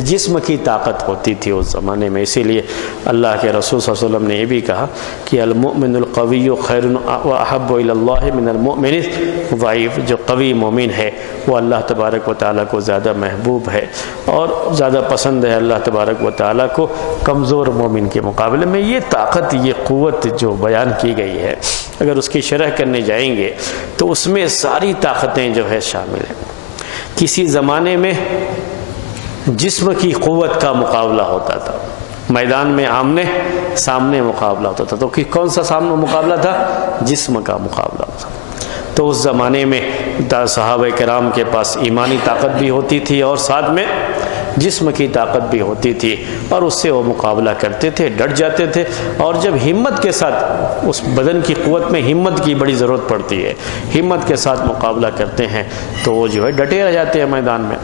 جسم کی طاقت ہوتی تھی اس زمانے میں. اسی لیے اللہ کے رسول صلی اللہ علیہ وسلم نے یہ بھی کہا کہ المؤمن القوی خیر واحب الی اللہ من المؤمن الضعیف. جو قوی مومن ہے وہ اللہ تبارک و تعالیٰ کو زیادہ محبوب ہے اور زیادہ پسند ہے اللہ تبارک و تعالیٰ کو کمزور مومن کے مقابلے میں. یہ طاقت، یہ قوت جو بیان کی گئی ہے، اگر اس کی شرح کرنے جائیں گے تو اس میں ساری طاقتیں جو ہے شامل ہیں. کسی زمانے میں جسم کی قوت کا مقابلہ ہوتا تھا، میدان میں آمنے سامنے مقابلہ ہوتا تھا. تو کون سا سامنے مقابلہ تھا؟ جسم کا مقابلہ ہوتا تھا. تو اس زمانے میں صحابہ کرام کے پاس ایمانی طاقت بھی ہوتی تھی اور ساتھ میں جسم کی طاقت بھی ہوتی تھی، اور اس سے وہ مقابلہ کرتے تھے، ڈٹ جاتے تھے. اور جب ہمت کے ساتھ، اس بدن کی قوت میں ہمت کی بڑی ضرورت پڑتی ہے، ہمت کے ساتھ مقابلہ کرتے ہیں تو وہ جو ہے ڈٹے رہ جاتے ہیں میدان میں.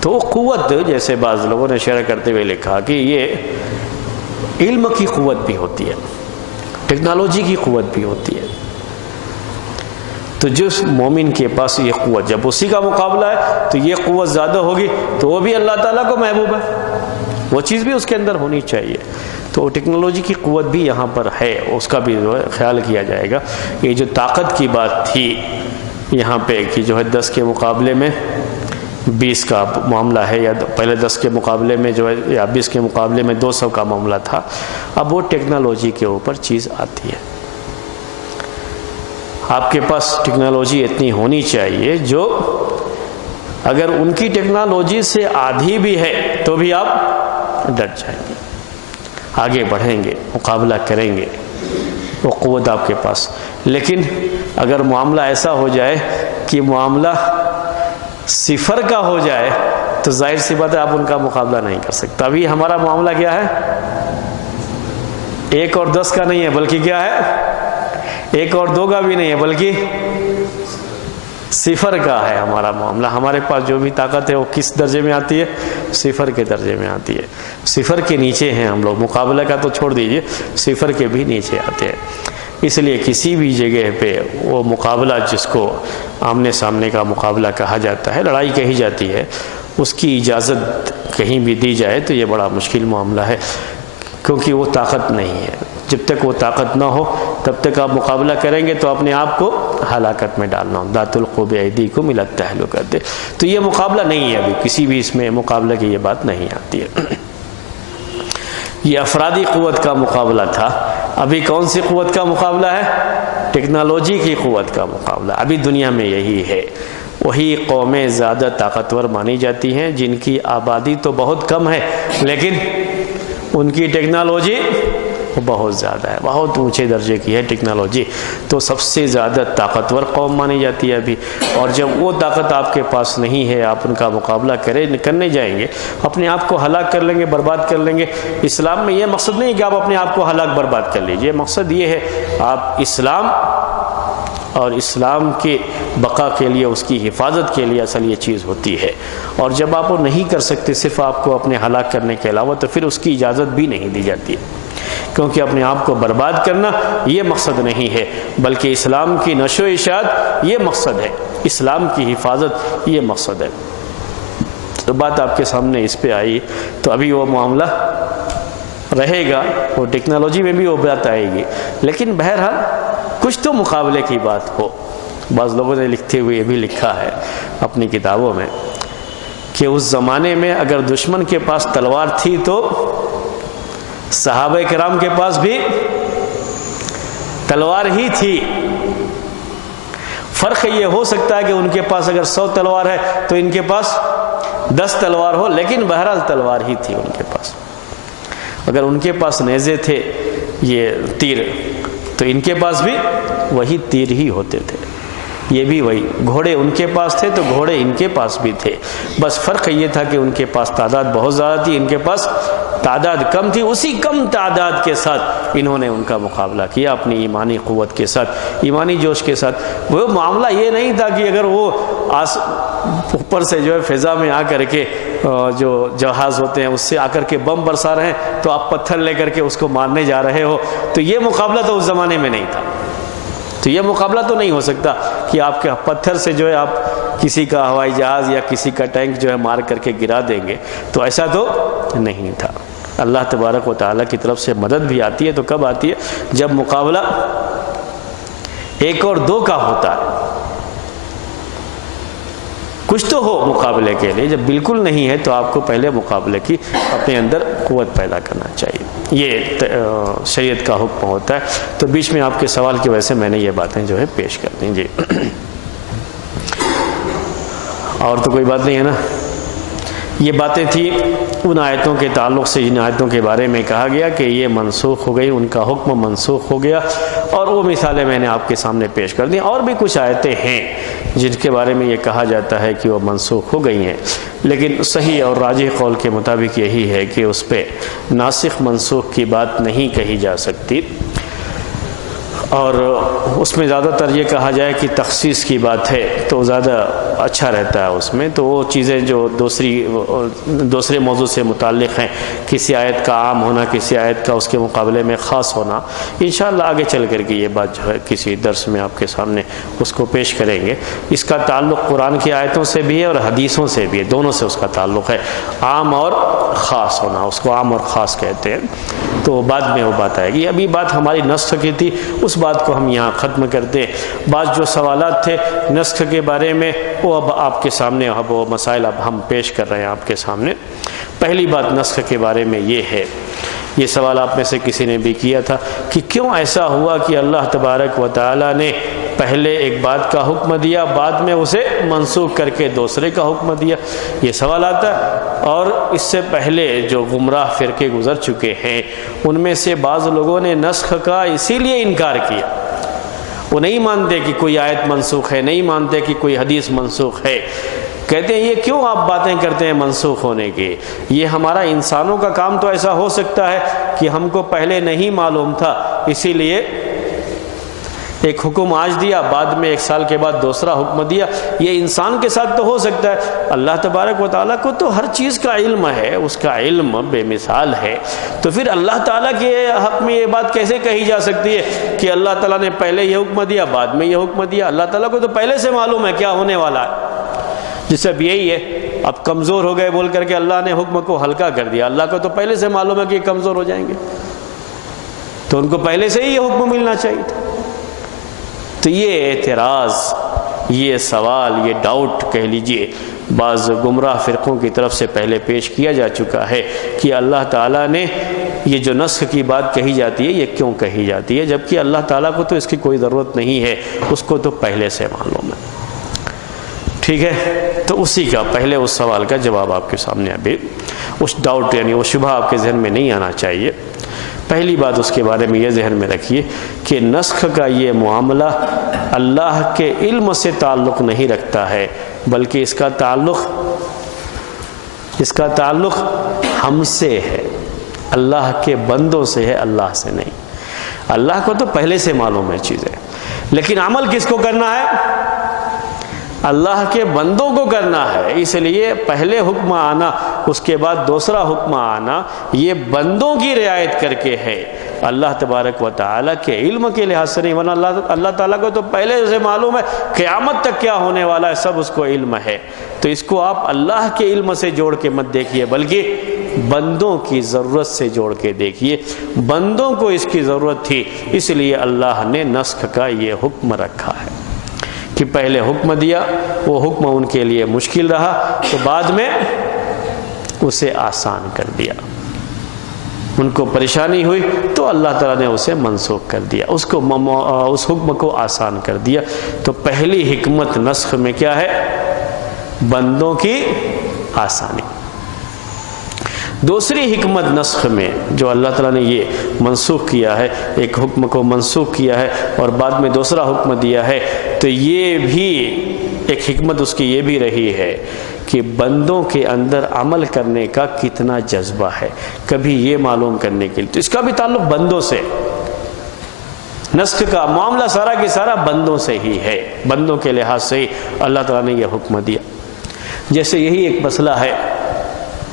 تو قوت، جیسے بعض لوگوں نے شرح کرتے ہوئے لکھا کہ یہ علم کی قوت بھی ہوتی ہے، ٹیکنالوجی کی قوت بھی ہوتی ہے. تو جس مومن کے پاس یہ قوت، جب اسی کا مقابلہ ہے تو یہ قوت زیادہ ہوگی تو وہ بھی اللہ تعالیٰ کو محبوب ہے، وہ چیز بھی اس کے اندر ہونی چاہیے. تو ٹیکنالوجی کی قوت بھی یہاں پر ہے، اس کا بھی جو ہے خیال کیا جائے گا. یہ جو طاقت کی بات تھی یہاں پہ کہ جو ہے 10 کے مقابلے میں 20 کا معاملہ ہے، یا پہلے 10 کے مقابلے میں جو ہے یا 20 کے مقابلے میں 200 کا معاملہ تھا. اب وہ ٹیکنالوجی کے اوپر چیز آتی ہے. آپ کے پاس ٹیکنالوجی اتنی ہونی چاہیے جو اگر ان کی ٹیکنالوجی سے آدھی بھی ہے تو بھی آپ ڈٹ جائیں گے، آگے بڑھیں گے، مقابلہ کریں گے، وہ قوت آپ کے پاس. لیکن اگر معاملہ ایسا ہو جائے کہ معاملہ 0 کا ہو جائے تو ظاہر سی بات ہے آپ ان کا مقابلہ نہیں کر سکتا. ابھی ہمارا معاملہ کیا ہے؟ 1 اور 10 کا نہیں ہے، بلکہ کیا ہے؟ 1 اور 2 کا بھی نہیں ہے، بلکہ 0 کا ہے ہمارا معاملہ. ہمارے پاس جو بھی طاقت ہے وہ کس درجے میں آتی ہے؟ 0 کے درجے میں آتی ہے. 0 کے نیچے ہیں ہم لوگ، مقابلہ کا تو چھوڑ دیجئے، 0 کے بھی نیچے آتے ہیں. اس لیے کسی بھی جگہ پہ وہ مقابلہ جس کو آمنے سامنے کا مقابلہ کہا جاتا ہے، لڑائی کہی جاتی ہے، اس کی اجازت کہیں بھی دی جائے تو یہ بڑا مشکل معاملہ ہے، کیونکہ وہ طاقت نہیں ہے. جب تک وہ طاقت نہ ہو تب تک آپ مقابلہ کریں گے تو اپنے آپ کو ہلاکت میں ڈالنا ہو. لا تلقوا بأیدیکم الی التہلکۃ. تو یہ مقابلہ نہیں ہے، ابھی کسی بھی اس میں مقابلہ کی یہ بات نہیں آتی ہے. یہ افرادی قوت کا مقابلہ تھا. ابھی کون سی قوت کا مقابلہ ہے؟ ٹیکنالوجی کی قوت کا مقابلہ. ابھی دنیا میں یہی ہے. وہی قومیں زیادہ طاقتور مانی جاتی ہیں جن کی آبادی تو بہت کم ہے لیکن ان کی ٹیکنالوجی بہت زیادہ ہے، بہت اونچے درجے کی ہے ٹیکنالوجی. تو سب سے زیادہ طاقتور قوم مانی جاتی ہے ابھی. اور جب وہ طاقت آپ کے پاس نہیں ہے، آپ ان کا مقابلہ کرنے جائیں گے، اپنے آپ کو ہلاک کر لیں گے، برباد کر لیں گے. اسلام میں یہ مقصد نہیں کہ آپ اپنے آپ کو ہلاک برباد کر لیجئے. مقصد یہ ہے آپ اسلام اور اسلام کے بقا کے لیے، اس کی حفاظت کے لیے اصل یہ چیز ہوتی ہے. اور جب آپ وہ نہیں کر سکتے، صرف آپ کو اپنے ہلاک کرنے کے علاوہ، تو پھر اس کی اجازت بھی نہیں دی جاتی ہے، کیونکہ اپنے آپ کو برباد کرنا یہ مقصد نہیں ہے، بلکہ اسلام کی نشو و اشاعت یہ مقصد ہے، اسلام کی حفاظت یہ مقصد ہے. تو بات آپ کے سامنے اس پہ آئی تو ابھی وہ معاملہ رہے گا، وہ ٹیکنالوجی میں بھی وہ بات آئے گی. لیکن بہرحال کچھ تو مقابلے کی بات ہو. بعض لوگوں نے لکھتے ہوئے یہ بھی لکھا ہے اپنی کتابوں میں کہ اس زمانے میں اگر دشمن کے پاس تلوار تھی تو صحابہ کرام کے پاس بھی تلوار ہی تھی. فرق یہ ہو سکتا ہے کہ ان کے پاس اگر 100 تلوار ہے تو ان کے پاس 10 تلوار ہو، لیکن بہرحال تلوار ہی تھی ان کے پاس. اگر ان کے پاس نیزے تھے، یہ تیر تو ان کے پاس بھی وہی تیر ہی ہوتے تھے، یہ بھی وہی گھوڑے ان کے پاس تھے تو گھوڑے ان کے پاس بھی تھے، بس فرق یہ تھا کہ ان کے پاس تعداد بہت زیادہ تھی، ان کے پاس تعداد کم تھی۔ اسی کم تعداد کے ساتھ انہوں نے ان کا مقابلہ کیا اپنی ایمانی قوت کے ساتھ، ایمانی جوش کے ساتھ۔ وہ معاملہ یہ نہیں تھا کہ اگر وہ اوپر سے جو ہے فضا میں آ کر کے جو جہاز ہوتے ہیں اس سے آ کر کے بم برسا رہے ہیں تو آپ پتھر لے کر کے اس کو مارنے جا رہے ہو، تو یہ مقابلہ تو اس زمانے میں نہیں تھا۔ تو یہ مقابلہ تو نہیں ہو سکتا کہ آپ کے پتھر سے جو ہے آپ کسی کا ہوائی جہاز یا کسی کا ٹینک جو ہے مار کر کے گرا دیں گے، تو ایسا تو نہیں تھا۔ اللہ تبارک و تعالیٰ کی طرف سے مدد بھی آتی ہے تو کب آتی ہے؟ جب مقابلہ 1 اور 2 کا ہوتا ہے، کچھ تو ہو مقابلے کے لیے۔ جب بالکل نہیں ہے تو آپ کو پہلے مقابلے کی اپنے اندر قوت پیدا کرنا چاہیے، یہ شریعت کا حکم ہوتا ہے۔ تو بیچ میں آپ کے سوال کی وجہ سے میں نے یہ باتیں جو ہے پیش کر دیں جی۔ اور تو کوئی بات نہیں ہے نا؟ یہ باتیں تھیں ان آیتوں کے تعلق سے جن آیتوں کے بارے میں کہا گیا کہ یہ منسوخ ہو گئی، ان کا حکم منسوخ ہو گیا، اور وہ مثالیں میں نے آپ کے سامنے پیش کر دیں۔ اور بھی کچھ آیتیں ہیں جن کے بارے میں یہ کہا جاتا ہے کہ وہ منسوخ ہو گئی ہیں، لیکن صحیح اور راجح قول کے مطابق یہی ہے کہ اس پہ ناسخ منسوخ کی بات نہیں کہی جا سکتی، اور اس میں زیادہ تر یہ کہا جائے کہ تخصیص کی بات ہے تو زیادہ اچھا رہتا ہے اس میں۔ تو وہ چیزیں جو دوسرے موضوع سے متعلق ہیں، کسی آیت کا عام ہونا، کسی آیت کا اس کے مقابلے میں خاص ہونا، انشاءاللہ آگے چل کر کے یہ بات جو ہے کسی درس میں آپ کے سامنے اس کو پیش کریں گے۔ اس کا تعلق قرآن کی آیتوں سے بھی ہے اور حدیثوں سے بھی ہے، دونوں سے اس کا تعلق ہے، عام اور خاص ہونا، اس کو عام اور خاص کہتے ہیں۔ تو بعد میں وہ بات آئے گی۔ ابھی بات ہماری نسخ کی تھی، اس بات کو ہم یہاں ختم کرتے ہیں۔ بعض جو سوالات تھے نسخ کے بارے میں وہ اب آپ کے سامنے، اب وہ مسائل اب ہم پیش کر رہے ہیں آپ کے سامنے۔ پہلی بات نسخ کے بارے میں یہ ہے، یہ سوال آپ میں سے کسی نے بھی کیا تھا کہ کیوں ایسا ہوا کہ اللہ تبارک و تعالیٰ نے پہلے ایک بات کا حکم دیا، بعد میں اسے منسوخ کر کے دوسرے کا حکم دیا، یہ سوال آتا ہے۔ اور اس سے پہلے جو گمراہ فرقے گزر چکے ہیں ان میں سے بعض لوگوں نے نسخ کا اسی لیے انکار کیا، وہ نہیں مانتے کہ کوئی آیت منسوخ ہے، نہیں مانتے کہ کوئی حدیث منسوخ ہے، کہتے ہیں یہ کیوں آپ باتیں کرتے ہیں منسوخ ہونے کی؟ یہ ہمارا انسانوں کا کام تو ایسا ہو سکتا ہے کہ ہم کو پہلے نہیں معلوم تھا، اسی لیے ایک حکم آج دیا، بعد میں 1 سال کے بعد دوسرا حکم دیا، یہ انسان کے ساتھ تو ہو سکتا ہے۔ اللہ تبارک و تعالیٰ کو تو ہر چیز کا علم ہے، اس کا علم بے مثال ہے، تو پھر اللہ تعالیٰ کے حق میں یہ بات کیسے کہی جا سکتی ہے کہ اللہ تعالیٰ نے پہلے یہ حکم دیا بعد میں یہ حکم دیا؟ اللہ تعالیٰ کو تو پہلے سے معلوم ہے کیا ہونے والا ہے۔ جس اب یہی ہے، اب کمزور ہو گئے بول کر کے اللہ نے حکم کو ہلکا کر دیا، اللہ کو تو پہلے سے معلوم ہے کہ یہ کمزور ہو جائیں گے، تو ان کو پہلے سے ہی یہ حکم ملنا چاہیے تھا۔ تو یہ اعتراض، یہ سوال، یہ ڈاؤٹ کہہ لیجئے بعض گمراہ فرقوں کی طرف سے پہلے پیش کیا جا چکا ہے کہ اللہ تعالیٰ نے یہ جو نسخ کی بات کہی جاتی ہے یہ کیوں کہی جاتی ہے، جبکہ اللہ تعالیٰ کو تو اس کی کوئی ضرورت نہیں ہے، اس کو تو پہلے سے معلوم ہے۔ ٹھیک ہے، تو اسی کا پہلے اس سوال کا جواب آپ کے سامنے، ابھی اس ڈاؤٹ یعنی وہ شبہ آپ کے ذہن میں نہیں آنا چاہیے۔ پہلی بات اس کے بارے میں یہ ذہن میں رکھیے کہ نسخ کا یہ معاملہ اللہ کے علم سے تعلق نہیں رکھتا ہے، بلکہ اس کا تعلق ہم سے ہے، اللہ کے بندوں سے ہے، اللہ سے نہیں۔ اللہ کو تو پہلے سے معلوم ہے چیزیں، لیکن عمل کس کو کرنا ہے؟ اللہ کے بندوں کو کرنا ہے۔ اس لیے پہلے حکم آنا، اس کے بعد دوسرا حکم آنا، یہ بندوں کی رعایت کر کے ہے، اللہ تبارک و تعالیٰ کے علم کے لحاظ سے نہیں، ورنہ اللہ تعالیٰ کو تو پہلے سے معلوم ہے قیامت تک کیا ہونے والا ہے، سب اس کو علم ہے۔ تو اس کو آپ اللہ کے علم سے جوڑ کے مت دیکھیے، بلکہ بندوں کی ضرورت سے جوڑ کے دیکھیے۔ بندوں کو اس کی ضرورت تھی، اس لیے اللہ نے نسخ کا یہ حکم رکھا ہے کہ پہلے حکم دیا، وہ حکم ان کے لیے مشکل رہا تو بعد میں اسے آسان کر دیا، ان کو پریشانی ہوئی تو اللہ تعالیٰ نے اسے منسوخ کر دیا، اس حکم کو آسان کر دیا۔ تو پہلی حکمت نسخ میں کیا ہے؟ بندوں کی آسانی۔ دوسری حکمت نسخ میں جو اللہ تعالیٰ نے یہ منسوخ کیا ہے، ایک حکم کو منسوخ کیا ہے اور بعد میں دوسرا حکم دیا ہے، تو یہ بھی ایک حکمت اس کی یہ بھی رہی ہے کہ بندوں کے اندر عمل کرنے کا کتنا جذبہ ہے، کبھی یہ معلوم کرنے کے لیے، تو اس کا بھی تعلق بندوں سے، نسخ کا معاملہ سارا کی سارا بندوں سے ہی ہے، بندوں کے لحاظ سے ہی اللہ تعالیٰ نے یہ حکم دیا۔ جیسے یہی ایک مسئلہ ہے،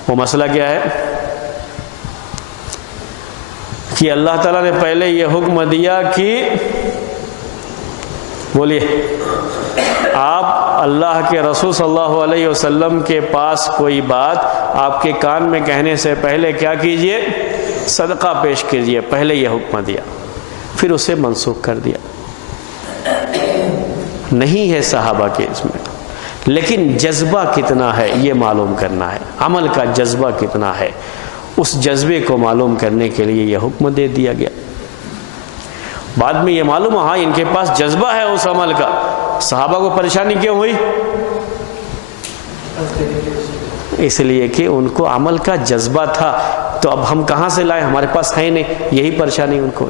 وہ مسئلہ کیا ہے کہ اللہ تعالیٰ نے پہلے یہ حکم دیا کہ بولیے آپ اللہ کے رسول صلی اللہ علیہ وسلم کے پاس کوئی بات آپ کے کان میں کہنے سے پہلے کیا کیجئے، صدقہ پیش کیجئے، پہلے یہ حکم دیا، پھر اسے منسوخ کر دیا۔ نہیں ہے صحابہ کے اس میں، لیکن جذبہ کتنا ہے یہ معلوم کرنا ہے، عمل کا جذبہ کتنا ہے، اس جذبے کو معلوم کرنے کے لیے یہ حکم دے دیا گیا۔ بعد میں یہ معلوم ہاں ان کے پاس جذبہ ہے اس عمل کا، صحابہ کو پریشانی کیوں ہوئی؟ اس لیے کہ ان کو عمل کا جذبہ تھا، تو اب ہم کہاں سے لائیں، ہمارے پاس ہے نہیں، یہی پریشانی ان کو۔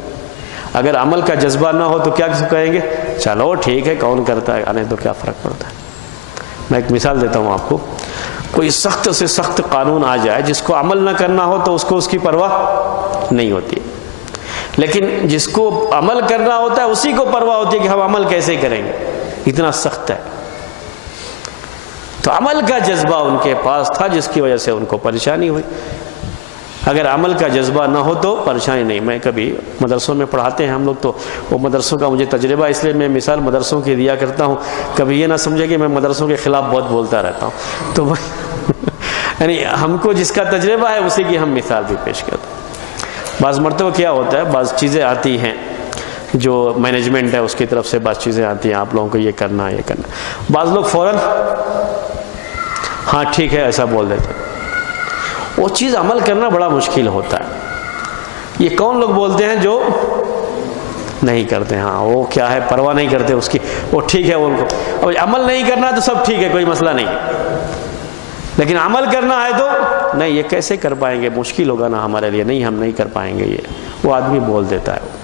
اگر عمل کا جذبہ نہ ہو تو کیا کہیں گے، چلو ٹھیک ہے کون کرتا ہے، آنے تو کیا فرق پڑتا ہے۔ میں ایک مثال دیتا ہوں آپ کو، کوئی سخت سے سخت قانون آ جائے، جس کو عمل نہ کرنا ہو تو اس کو اس کی پرواہ نہیں ہوتی، لیکن جس کو عمل کرنا ہوتا ہے اسی کو پرواہ ہوتی ہے کہ ہم عمل کیسے کریں گے، اتنا سخت ہے۔ تو عمل کا جذبہ ان کے پاس تھا جس کی وجہ سے ان کو پریشانی ہوئی۔ اگر عمل کا جذبہ نہ ہو تو پریشانی نہیں۔ میں کبھی مدرسوں میں پڑھاتے ہیں ہم لوگ، تو وہ مدرسوں کا مجھے تجربہ، اس لیے میں مثال مدرسوں کی دیا کرتا ہوں، کبھی یہ نہ سمجھے کہ میں مدرسوں کے خلاف بہت بولتا رہتا ہوں، تو یعنی ہم کو جس کا تجربہ ہے اسی کی ہم مثال بھی پیش کرتے ہیں۔ بعض مرتبہ کیا ہوتا ہے، بعض چیزیں آتی ہیں جو مینجمنٹ ہے اس کی طرف سے، بعض چیزیں آتی ہیں آپ لوگوں کو یہ کرنا ہے یہ کرنا، بعض لوگ فوراً ہاں ٹھیک ہے ایسا بول دیتے ہیں، وہ چیز عمل کرنا بڑا مشکل ہوتا ہے۔ یہ کون لوگ بولتے ہیں جو نہیں کرتے، ہاں وہ کیا ہے پرواہ نہیں کرتے اس کی، وہ ٹھیک ہے ان کو، اب عمل نہیں کرنا تو سب ٹھیک ہے کوئی مسئلہ نہیں، لیکن عمل کرنا ہے تو نہیں، یہ کیسے کر پائیں گے، مشکل ہوگا نا ہمارے لیے، نہیں ہم نہیں کر پائیں گے، یہ وہ آدمی بول دیتا ہے۔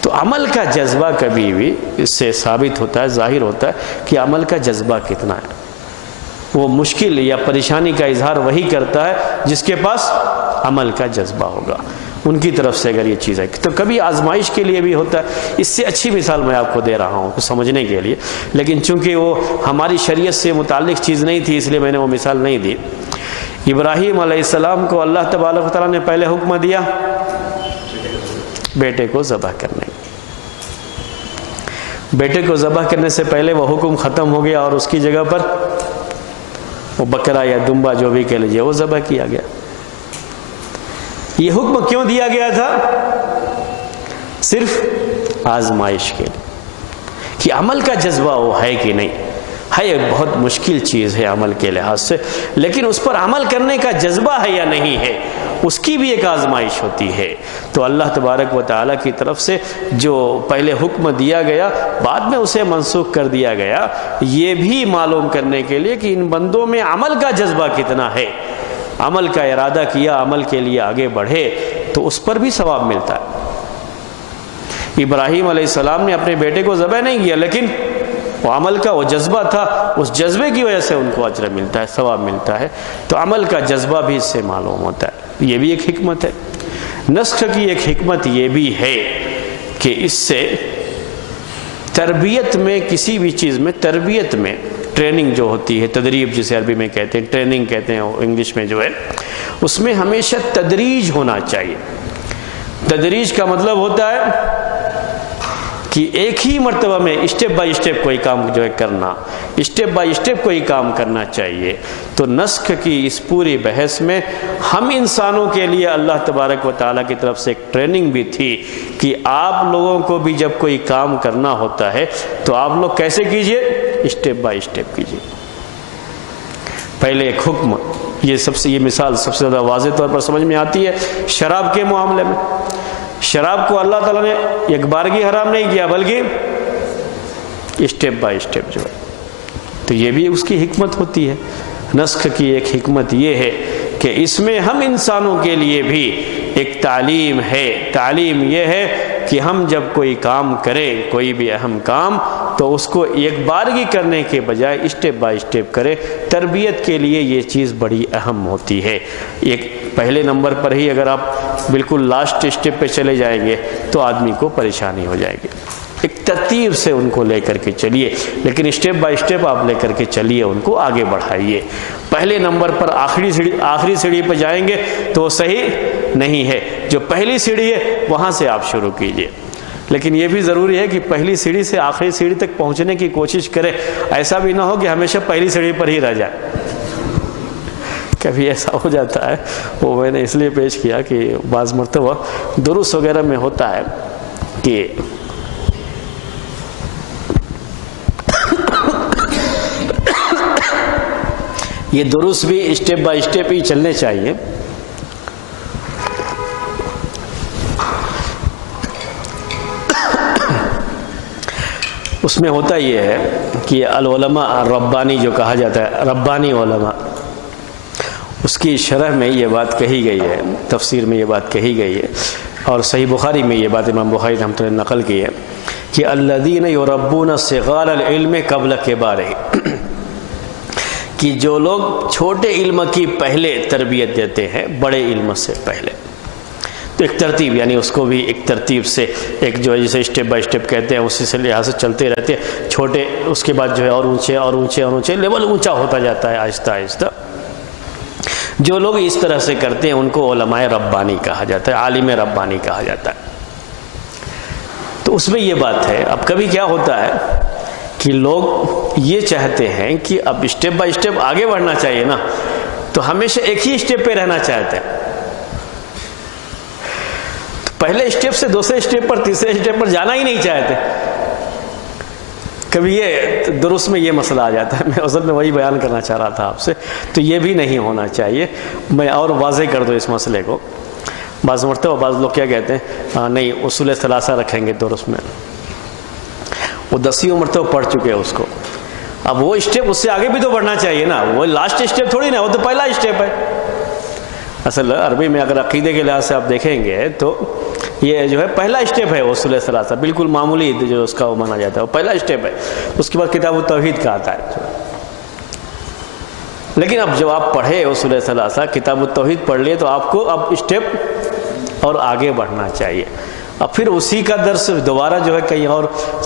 تو عمل کا جذبہ کبھی بھی اس سے ثابت ہوتا ہے، ظاہر ہوتا ہے کہ عمل کا جذبہ کتنا ہے۔ وہ مشکل یا پریشانی کا اظہار وہی کرتا ہے جس کے پاس عمل کا جذبہ ہوگا، ان کی طرف سے اگر یہ چیز ہے تو کبھی آزمائش کے لیے بھی ہوتا ہے۔ اس سے اچھی مثال میں آپ کو دے رہا ہوں سمجھنے کے لیے، لیکن چونکہ وہ ہماری شریعت سے متعلق چیز نہیں تھی اس لیے میں نے وہ مثال نہیں دی۔ ابراہیم علیہ السلام کو اللہ تبارک و تعالیٰ نے پہلے حکم دیا بیٹے کو ذبح کرنے، بیٹے کو ذبح کرنے سے پہلے وہ حکم ختم ہو گیا اور اس کی جگہ پر وہ بکرا یا دمبا جو بھی کہہ لیجیے وہ ذبح کیا گیا۔ یہ حکم کیوں دیا گیا تھا؟ صرف آزمائش کے لیے کہ عمل کا جذبہ وہ ہے کہ نہیں ہے، ایک بہت مشکل چیز ہے عمل کے لحاظ سے، لیکن اس پر عمل کرنے کا جذبہ ہے یا نہیں ہے اس کی بھی ایک آزمائش ہوتی ہے۔ تو اللہ تبارک و تعالیٰ کی طرف سے جو پہلے حکم دیا گیا بعد میں اسے منسوخ کر دیا گیا، یہ بھی معلوم کرنے کے لیے کہ ان بندوں میں عمل کا جذبہ کتنا ہے، عمل کا ارادہ کیا، عمل کے لیے آگے بڑھے تو اس پر بھی ثواب ملتا ہے۔ ابراہیم علیہ السلام نے اپنے بیٹے کو ذبح نہیں کیا، لیکن وہ عمل کا وہ جذبہ تھا، اس جذبے کی وجہ سے ان کو اجر ملتا ہے، ثواب ملتا ہے۔ تو عمل کا جذبہ بھی اس سے معلوم ہوتا ہے، یہ بھی ایک حکمت ہے۔ نسخ کی ایک حکمت یہ بھی ہے کہ اس سے تربیت میں، کسی بھی چیز میں تربیت میں ٹریننگ جو ہوتی ہے، تدریب جسے عربی میں کہتے ہیں، ٹریننگ کہتے ہیں انگلش میں جو ہے، اس میں ہمیشہ تدریج ہونا چاہیے۔ تدریج کا مطلب ہوتا ہے کہ ایک ہی مرتبہ میں اسٹیپ بائی اسٹیپ کوئی کام جو ہے کرنا، اسٹیپ بائی اسٹیپ کوئی کام کرنا چاہیے۔ تو نسخ کی اس پوری بحث میں ہم انسانوں کے لیے اللہ تبارک و تعالیٰ کی طرف سے ایک ٹریننگ بھی تھی کہ آپ لوگوں کو بھی جب کوئی کام کرنا ہوتا ہے تو آپ لوگ کیسے کیجئے، اسٹیپ بائی اسٹیپ کیجئے۔ پہلے ایک حکم، یہ مثال سب سے زیادہ واضح طور پر سمجھ میں آتی ہے شراب کے معاملے میں۔ شراب کو اللہ تعالیٰ نے ایک بارگی حرام نہیں کیا بلکہ اسٹیپ بائی اسٹیپ جو ہے، تو یہ بھی اس کی حکمت ہوتی ہے۔ نسخ کی ایک حکمت یہ ہے کہ اس میں ہم انسانوں کے لیے بھی ایک تعلیم ہے۔ تعلیم یہ ہے کہ ہم جب کوئی کام کریں، کوئی بھی اہم کام، تو اس کو ایک بارگی کرنے کے بجائے اسٹیپ بائی اسٹیپ کرے۔ تربیت کے لیے یہ چیز بڑی اہم ہوتی ہے۔ ایک پہلے نمبر پر ہی اگر آپ بالکل لاسٹ اسٹیپ پہ چلے جائیں گے تو آدمی کو پریشانی ہو جائے گی۔ ایک ترتیب سے ان کو لے کر کے چلیے، لیکن اسٹیپ بائی اسٹیپ آپ لے کر کے چلیے، ان کو آگے بڑھائیے۔ پہلے نمبر پر آخری سیڑھی پہ جائیں گے تو صحیح نہیں ہے۔ جو پہلی سیڑھی ہے وہاں سے آپ شروع کیجئے، لیکن یہ بھی ضروری ہے کہ پہلی سیڑھی سے آخری سیڑھی تک پہنچنے کی کوشش کرے۔ ایسا بھی نہ ہو کہ ہمیشہ پہلی سیڑھی پر ہی رہ جائے۔ کبھی ایسا ہو جاتا ہے، وہ میں نے اس لیے پیش کیا کہ بعض مرتبہ دروس وغیرہ میں ہوتا ہے کہ یہ دروس بھی اسٹیپ بائی اسٹیپ ہی چلنے چاہیے۔ اس میں ہوتا یہ ہے کہ العلماء ربانی جو کہا جاتا ہے، ربانی علماء، اس کی شرح میں یہ بات کہی گئی ہے، تفسیر میں یہ بات کہی گئی ہے، اور صحیح بخاری میں یہ بات امام بخاری رحمۃ اللہ نے نقل کی ہے کہ الذین یربون صغار العلم قبل کبارہ، کہ جو لوگ چھوٹے علم کی پہلے تربیت دیتے ہیں بڑے علم سے پہلے۔ تو ایک ترتیب، یعنی اس کو بھی ایک ترتیب سے، ایک جو ہے جسے اسٹیپ بائی اسٹیپ کہتے ہیں، اسی سے لحاظ سے چلتے رہتے ہیں۔ چھوٹے، اس کے بعد جو ہے اور اونچے اور اونچے اور اونچے، لیول اونچا ہوتا جاتا ہے آہستہ آہستہ۔ جو لوگ اس طرح سے کرتے ہیں ان کو علماء ربانی کہا جاتا ہے، عالم ربانی کہا جاتا ہے۔ تو اس میں یہ بات ہے، اب کبھی کیا ہوتا ہے کہ لوگ یہ چاہتے ہیں کہ اب اسٹیپ بائی اسٹیپ آگے بڑھنا چاہیے نا، تو ہمیشہ ایک ہی اسٹیپ پہ رہنا چاہتے ہیں۔ تو پہلے اسٹیپ سے دوسرے اسٹیپ پر، تیسرے اسٹیپ پر جانا ہی نہیں چاہتے۔ کبھی یہ درست میں یہ مسئلہ آ جاتا ہے، میں اصل میں وہی بیان کرنا چاہ رہا تھا آپ سے۔ تو یہ بھی نہیں ہونا چاہیے۔ میں اور واضح کر دوں اس مسئلے کو۔ بعض مرتبہ بعض لوگ کیا کہتے ہیں، نہیں اصول ثلاثہ رکھیں گے درست میں، وہ 10 مرتبہ پڑھ چکے ہیں اس کو، اب وہ اسٹیپ اس سے آگے بھی تو بڑھنا چاہیے نا، وہ لاسٹ اسٹیپ تھوڑی نا، وہ تو پہلا اسٹیپ ہے۔ اصل عربی میں اگر عقیدے کے لحاظ سے آپ دیکھیں گے تو یہ جو ہے پہلا اسٹیپ ہے اصول ثلاثہ، بالکل معمولی جو اس کا وہ مانا جاتا ہے، وہ پہلا اسٹیپ ہے۔ اس کے بعد کتاب التوحید کا آتا ہے۔ لیکن اب جب آپ پڑھے اصول ثلاثہ، کتاب التوحید پڑھ لیے، تو آپ کو اب اسٹیپ اور آگے بڑھنا چاہیے۔ اب پھر اسی کا درس دوبارہ جو ہے کہیں اور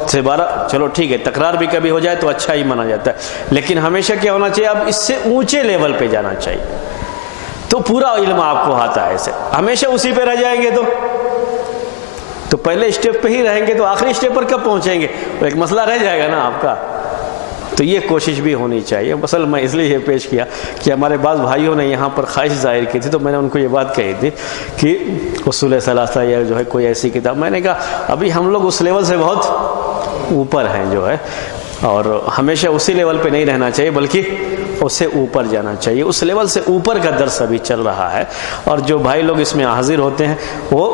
سے بارہ، چلو ٹھیک ہے، تکرار بھی کبھی ہو جائے تو اچھا ہی مانا جاتا ہے، لیکن ہمیشہ کیا ہونا چاہیے، اب اس سے اونچے لیول پہ جانا چاہیے، تو پورا علم آپ کو آتا ہے۔ ایسے ہمیشہ اسی پہ رہ جائیں گے تو پہلے اسٹیپ پہ ہی رہیں گے تو آخری اسٹیپ پر کب پہنچیں گے، وہ ایک مسئلہ رہ جائے گا نا آپ کا۔ تو یہ کوشش بھی ہونی چاہیے۔ اصل میں اس لیے یہ پیش کیا کہ ہمارے بعض بھائیوں نے یہاں پر خواہش ظاہر کی تھی، تو میں نے ان کو یہ بات کہی تھی کہ اصول ثلاثہ یا جو ہے کوئی ایسی کتاب، میں نے کہا ابھی ہم لوگ اس لیول سے بہت اوپر ہیں جو ہے، اور ہمیشہ اسی لیول پہ نہیں رہنا چاہیے بلکہ اس سے اوپر جانا چاہیے۔ اس لیول سے اوپر کا درس ابھی چل رہا ہے، اور جو بھائی لوگ اس میں حاضر ہوتے ہیں وہ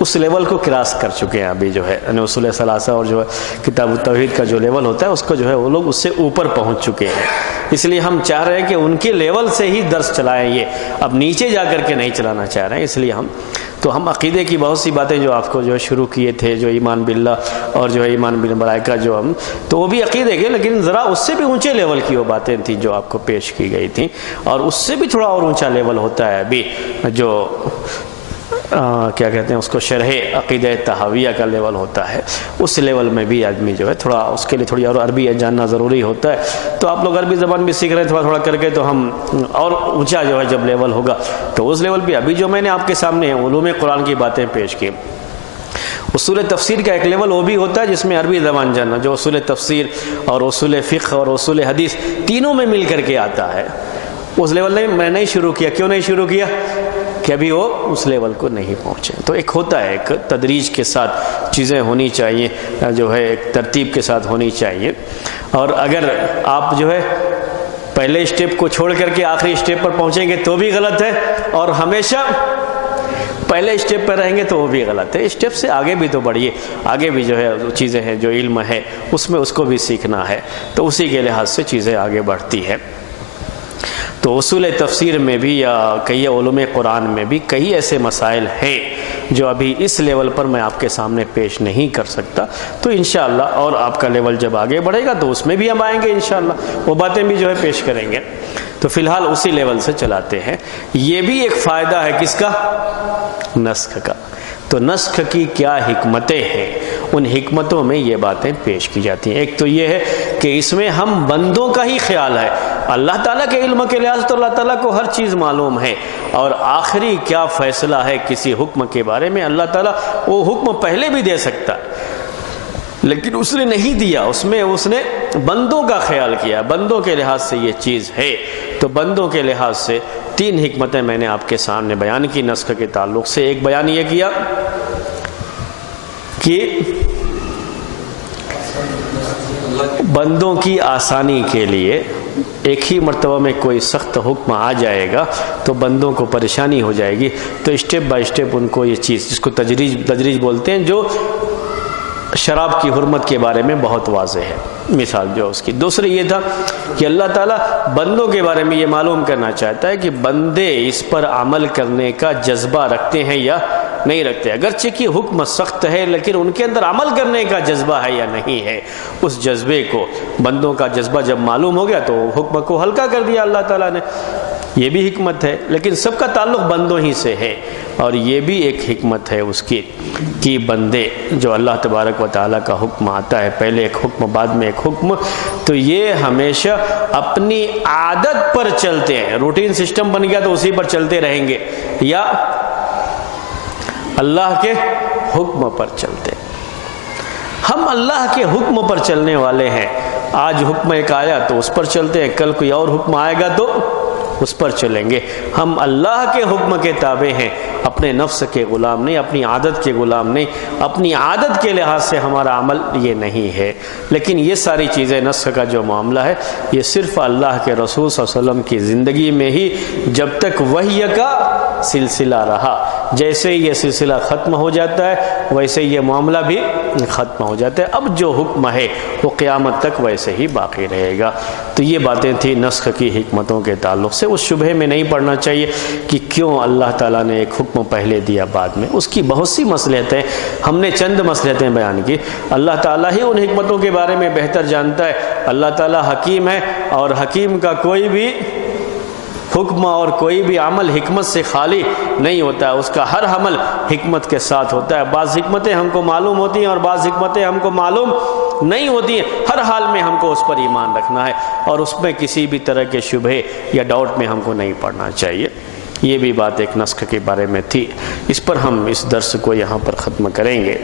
اس لیول کو کراس کر چکے ہیں ابھی جو ہے، یعنی اصول ثلاثہ اور جو ہے کتاب التوحید کا جو لیول ہوتا ہے اس کو جو ہے وہ لوگ اس سے اوپر پہنچ چکے ہیں۔ اس لیے ہم چاہ رہے ہیں کہ ان کے لیول سے ہی درس چلائیں، یہ اب نیچے جا کر کے نہیں چلانا چاہ رہے ہیں۔ اس لیے ہم عقیدے کی بہت سی باتیں جو آپ کو جو شروع کیے تھے، جو ایمان باللہ اور جو ہے ایمان بالملائکہ، جو ہم تو وہ بھی عقیدے کے، لیکن ذرا اس سے بھی اونچے لیول کی وہ باتیں تھیں جو آپ کو پیش کی گئی تھیں، اور اس سے بھی تھوڑا اور اونچا لیول ہوتا ہے ابھی جو کیا کہتے ہیں اس کو، شرح عقیدہ تحاویہ کا لیول ہوتا ہے۔ اس لیول میں بھی آدمی جو ہے تھوڑا اس کے لیے تھوڑی اور عربی جاننا ضروری ہوتا ہے۔ تو آپ لوگ عربی زبان بھی سیکھ رہے ہیں تھوڑا کر کے، تو ہم اور اونچا جو ہے جب لیول ہوگا تو اس لیول بھی، ابھی جو میں نے آپ کے سامنے علوم قرآن کی باتیں پیش کی، اصول تفسیر کا ایک لیول وہ بھی ہوتا ہے جس میں عربی زبان جاننا، جو اصول تفسیر اور اصول فقہ اور اصول حدیث تینوں میں مل کر کے آتا ہے۔ اس لیول میں نہیں شروع کیا۔ کیوں نہیں شروع کیا؟ کہ ابھی وہ اس لیول کو نہیں پہنچے۔ تو ایک ہوتا ہے، ایک تدریج کے ساتھ چیزیں ہونی چاہیے، جو ہے ایک ترتیب کے ساتھ ہونی چاہیے۔ اور اگر آپ جو ہے پہلے اسٹیپ کو چھوڑ کر کے آخری اسٹیپ پر پہنچیں گے تو بھی غلط ہے، اور ہمیشہ پہلے اسٹیپ پر رہیں گے تو وہ بھی غلط ہے۔ اسٹیپ سے آگے بھی تو بڑھیے، آگے بھی جو ہے چیزیں ہیں، جو علم ہے اس میں اس کو بھی سیکھنا ہے، تو اسی کے لحاظ سے چیزیں آگے بڑھتی ہے۔ تو اصول تفسیر میں بھی یا کئی علوم قرآن میں بھی کئی ایسے مسائل ہیں جو ابھی اس لیول پر میں آپ کے سامنے پیش نہیں کر سکتا، تو انشاءاللہ اور آپ کا لیول جب آگے بڑھے گا تو اس میں بھی ہم آئیں گے انشاءاللہ، وہ باتیں بھی جو ہے پیش کریں گے۔ تو فی الحال اسی لیول سے چلاتے ہیں۔ یہ بھی ایک فائدہ ہے کس کا؟ نسخ کا۔ تو نسخ کی کیا حکمتیں ہیں، ان حکمتوں میں یہ باتیں پیش کی جاتی ہیں۔ ایک تو یہ ہے کہ اس میں ہم بندوں کا ہی خیال ہے، اللہ تعالیٰ کے علم کے لحاظ تو اللہ تعالیٰ کو ہر چیز معلوم ہے، اور آخری کیا فیصلہ ہے کسی حکم کے بارے میں اللہ تعالیٰ وہ حکم پہلے بھی دے سکتا ہے، لیکن اس نے نہیں دیا، اس میں اس نے بندوں کا خیال کیا، بندوں کے لحاظ سے یہ چیز ہے۔ تو بندوں کے لحاظ سے 3 حکمتیں میں نے آپ کے سامنے بیان کی نسخ کے تعلق سے۔ ایک بیان یہ کیا کہ بندوں کی آسانی کے لیے ایک ہی مرتبہ میں کوئی سخت حکم آ جائے گا تو بندوں کو پریشانی ہو جائے گی، تو اسٹیپ بائی اسٹیپ ان کو یہ چیز، جس کو تدریج بولتے ہیں، جو شراب کی حرمت کے بارے میں بہت واضح ہے مثال جو اس کی۔ دوسرے یہ تھا کہ اللہ تعالیٰ بندوں کے بارے میں یہ معلوم کرنا چاہتا ہے کہ بندے اس پر عمل کرنے کا جذبہ رکھتے ہیں یا نہیں رکھتے، اگرچہ کہ حکم سخت ہے لیکن ان کے اندر عمل کرنے کا جذبہ ہے یا نہیں ہے۔ اس جذبے کو، بندوں کا جذبہ جب معلوم ہو گیا تو حکم کو ہلکا کر دیا اللہ تعالیٰ نے، یہ بھی حکمت ہے، لیکن سب کا تعلق بندوں ہی سے ہے۔ اور یہ بھی ایک حکمت ہے اس کی کہ بندے جو اللہ تبارک و تعالیٰ کا حکم آتا ہے، پہلے ایک حکم بعد میں ایک حکم، تو یہ ہمیشہ اپنی عادت پر چلتے ہیں، روٹین سسٹم بن گیا تو اسی پر چلتے رہیں گے، یا اللہ کے حکم پر چلتے ہیں۔ ہم اللہ کے حکم پر چلنے والے ہیں، آج حکم ایک آیا تو اس پر چلتے ہیں، کل کوئی اور حکم آئے گا تو اس پر چلیں گے۔ ہم اللہ کے حکم کے تابع ہیں، اپنے نفس کے غلام نہیں، اپنی عادت کے غلام نہیں، اپنی عادت کے لحاظ سے ہمارا عمل یہ نہیں ہے۔ لیکن یہ ساری چیزیں، نسخ کا جو معاملہ ہے، یہ صرف اللہ کے رسول صلی اللہ علیہ وسلم کی زندگی میں ہی جب تک وحی کا سلسلہ رہا، جیسے یہ سلسلہ ختم ہو جاتا ہے ویسے یہ معاملہ بھی ختم ہو جاتا ہے۔ اب جو حکم ہے وہ قیامت تک ویسے ہی باقی رہے گا۔ تو یہ باتیں تھیں نسخ کی حکمتوں کے تعلق سے۔ اس شبہے میں نہیں پڑنا چاہیے کہ کیوں اللہ تعالیٰ نے ایک حکم پہلے دیا بعد میں، اس کی بہت سی مصلحتیں، ہم نے چند مصلحتیں بیان کی۔ اللہ تعالیٰ ہی ان حکمتوں کے بارے میں بہتر جانتا ہے، اللہ تعالیٰ حکیم ہے، اور حکیم کا کوئی بھی حکم اور کوئی بھی عمل حکمت سے خالی نہیں ہوتا ہے، اس کا ہر عمل حکمت کے ساتھ ہوتا ہے۔ بعض حکمتیں ہم کو معلوم ہوتی ہیں اور بعض حکمتیں ہم کو معلوم نہیں ہوتی ہیں، ہر حال میں ہم کو اس پر ایمان رکھنا ہے اور اس میں کسی بھی طرح کے شبہے یا ڈاؤٹ میں ہم کو نہیں پڑنا چاہیے۔ یہ بھی بات ایک نسخ کے بارے میں تھی، اس پر ہم اس درس کو یہاں پر ختم کریں گے۔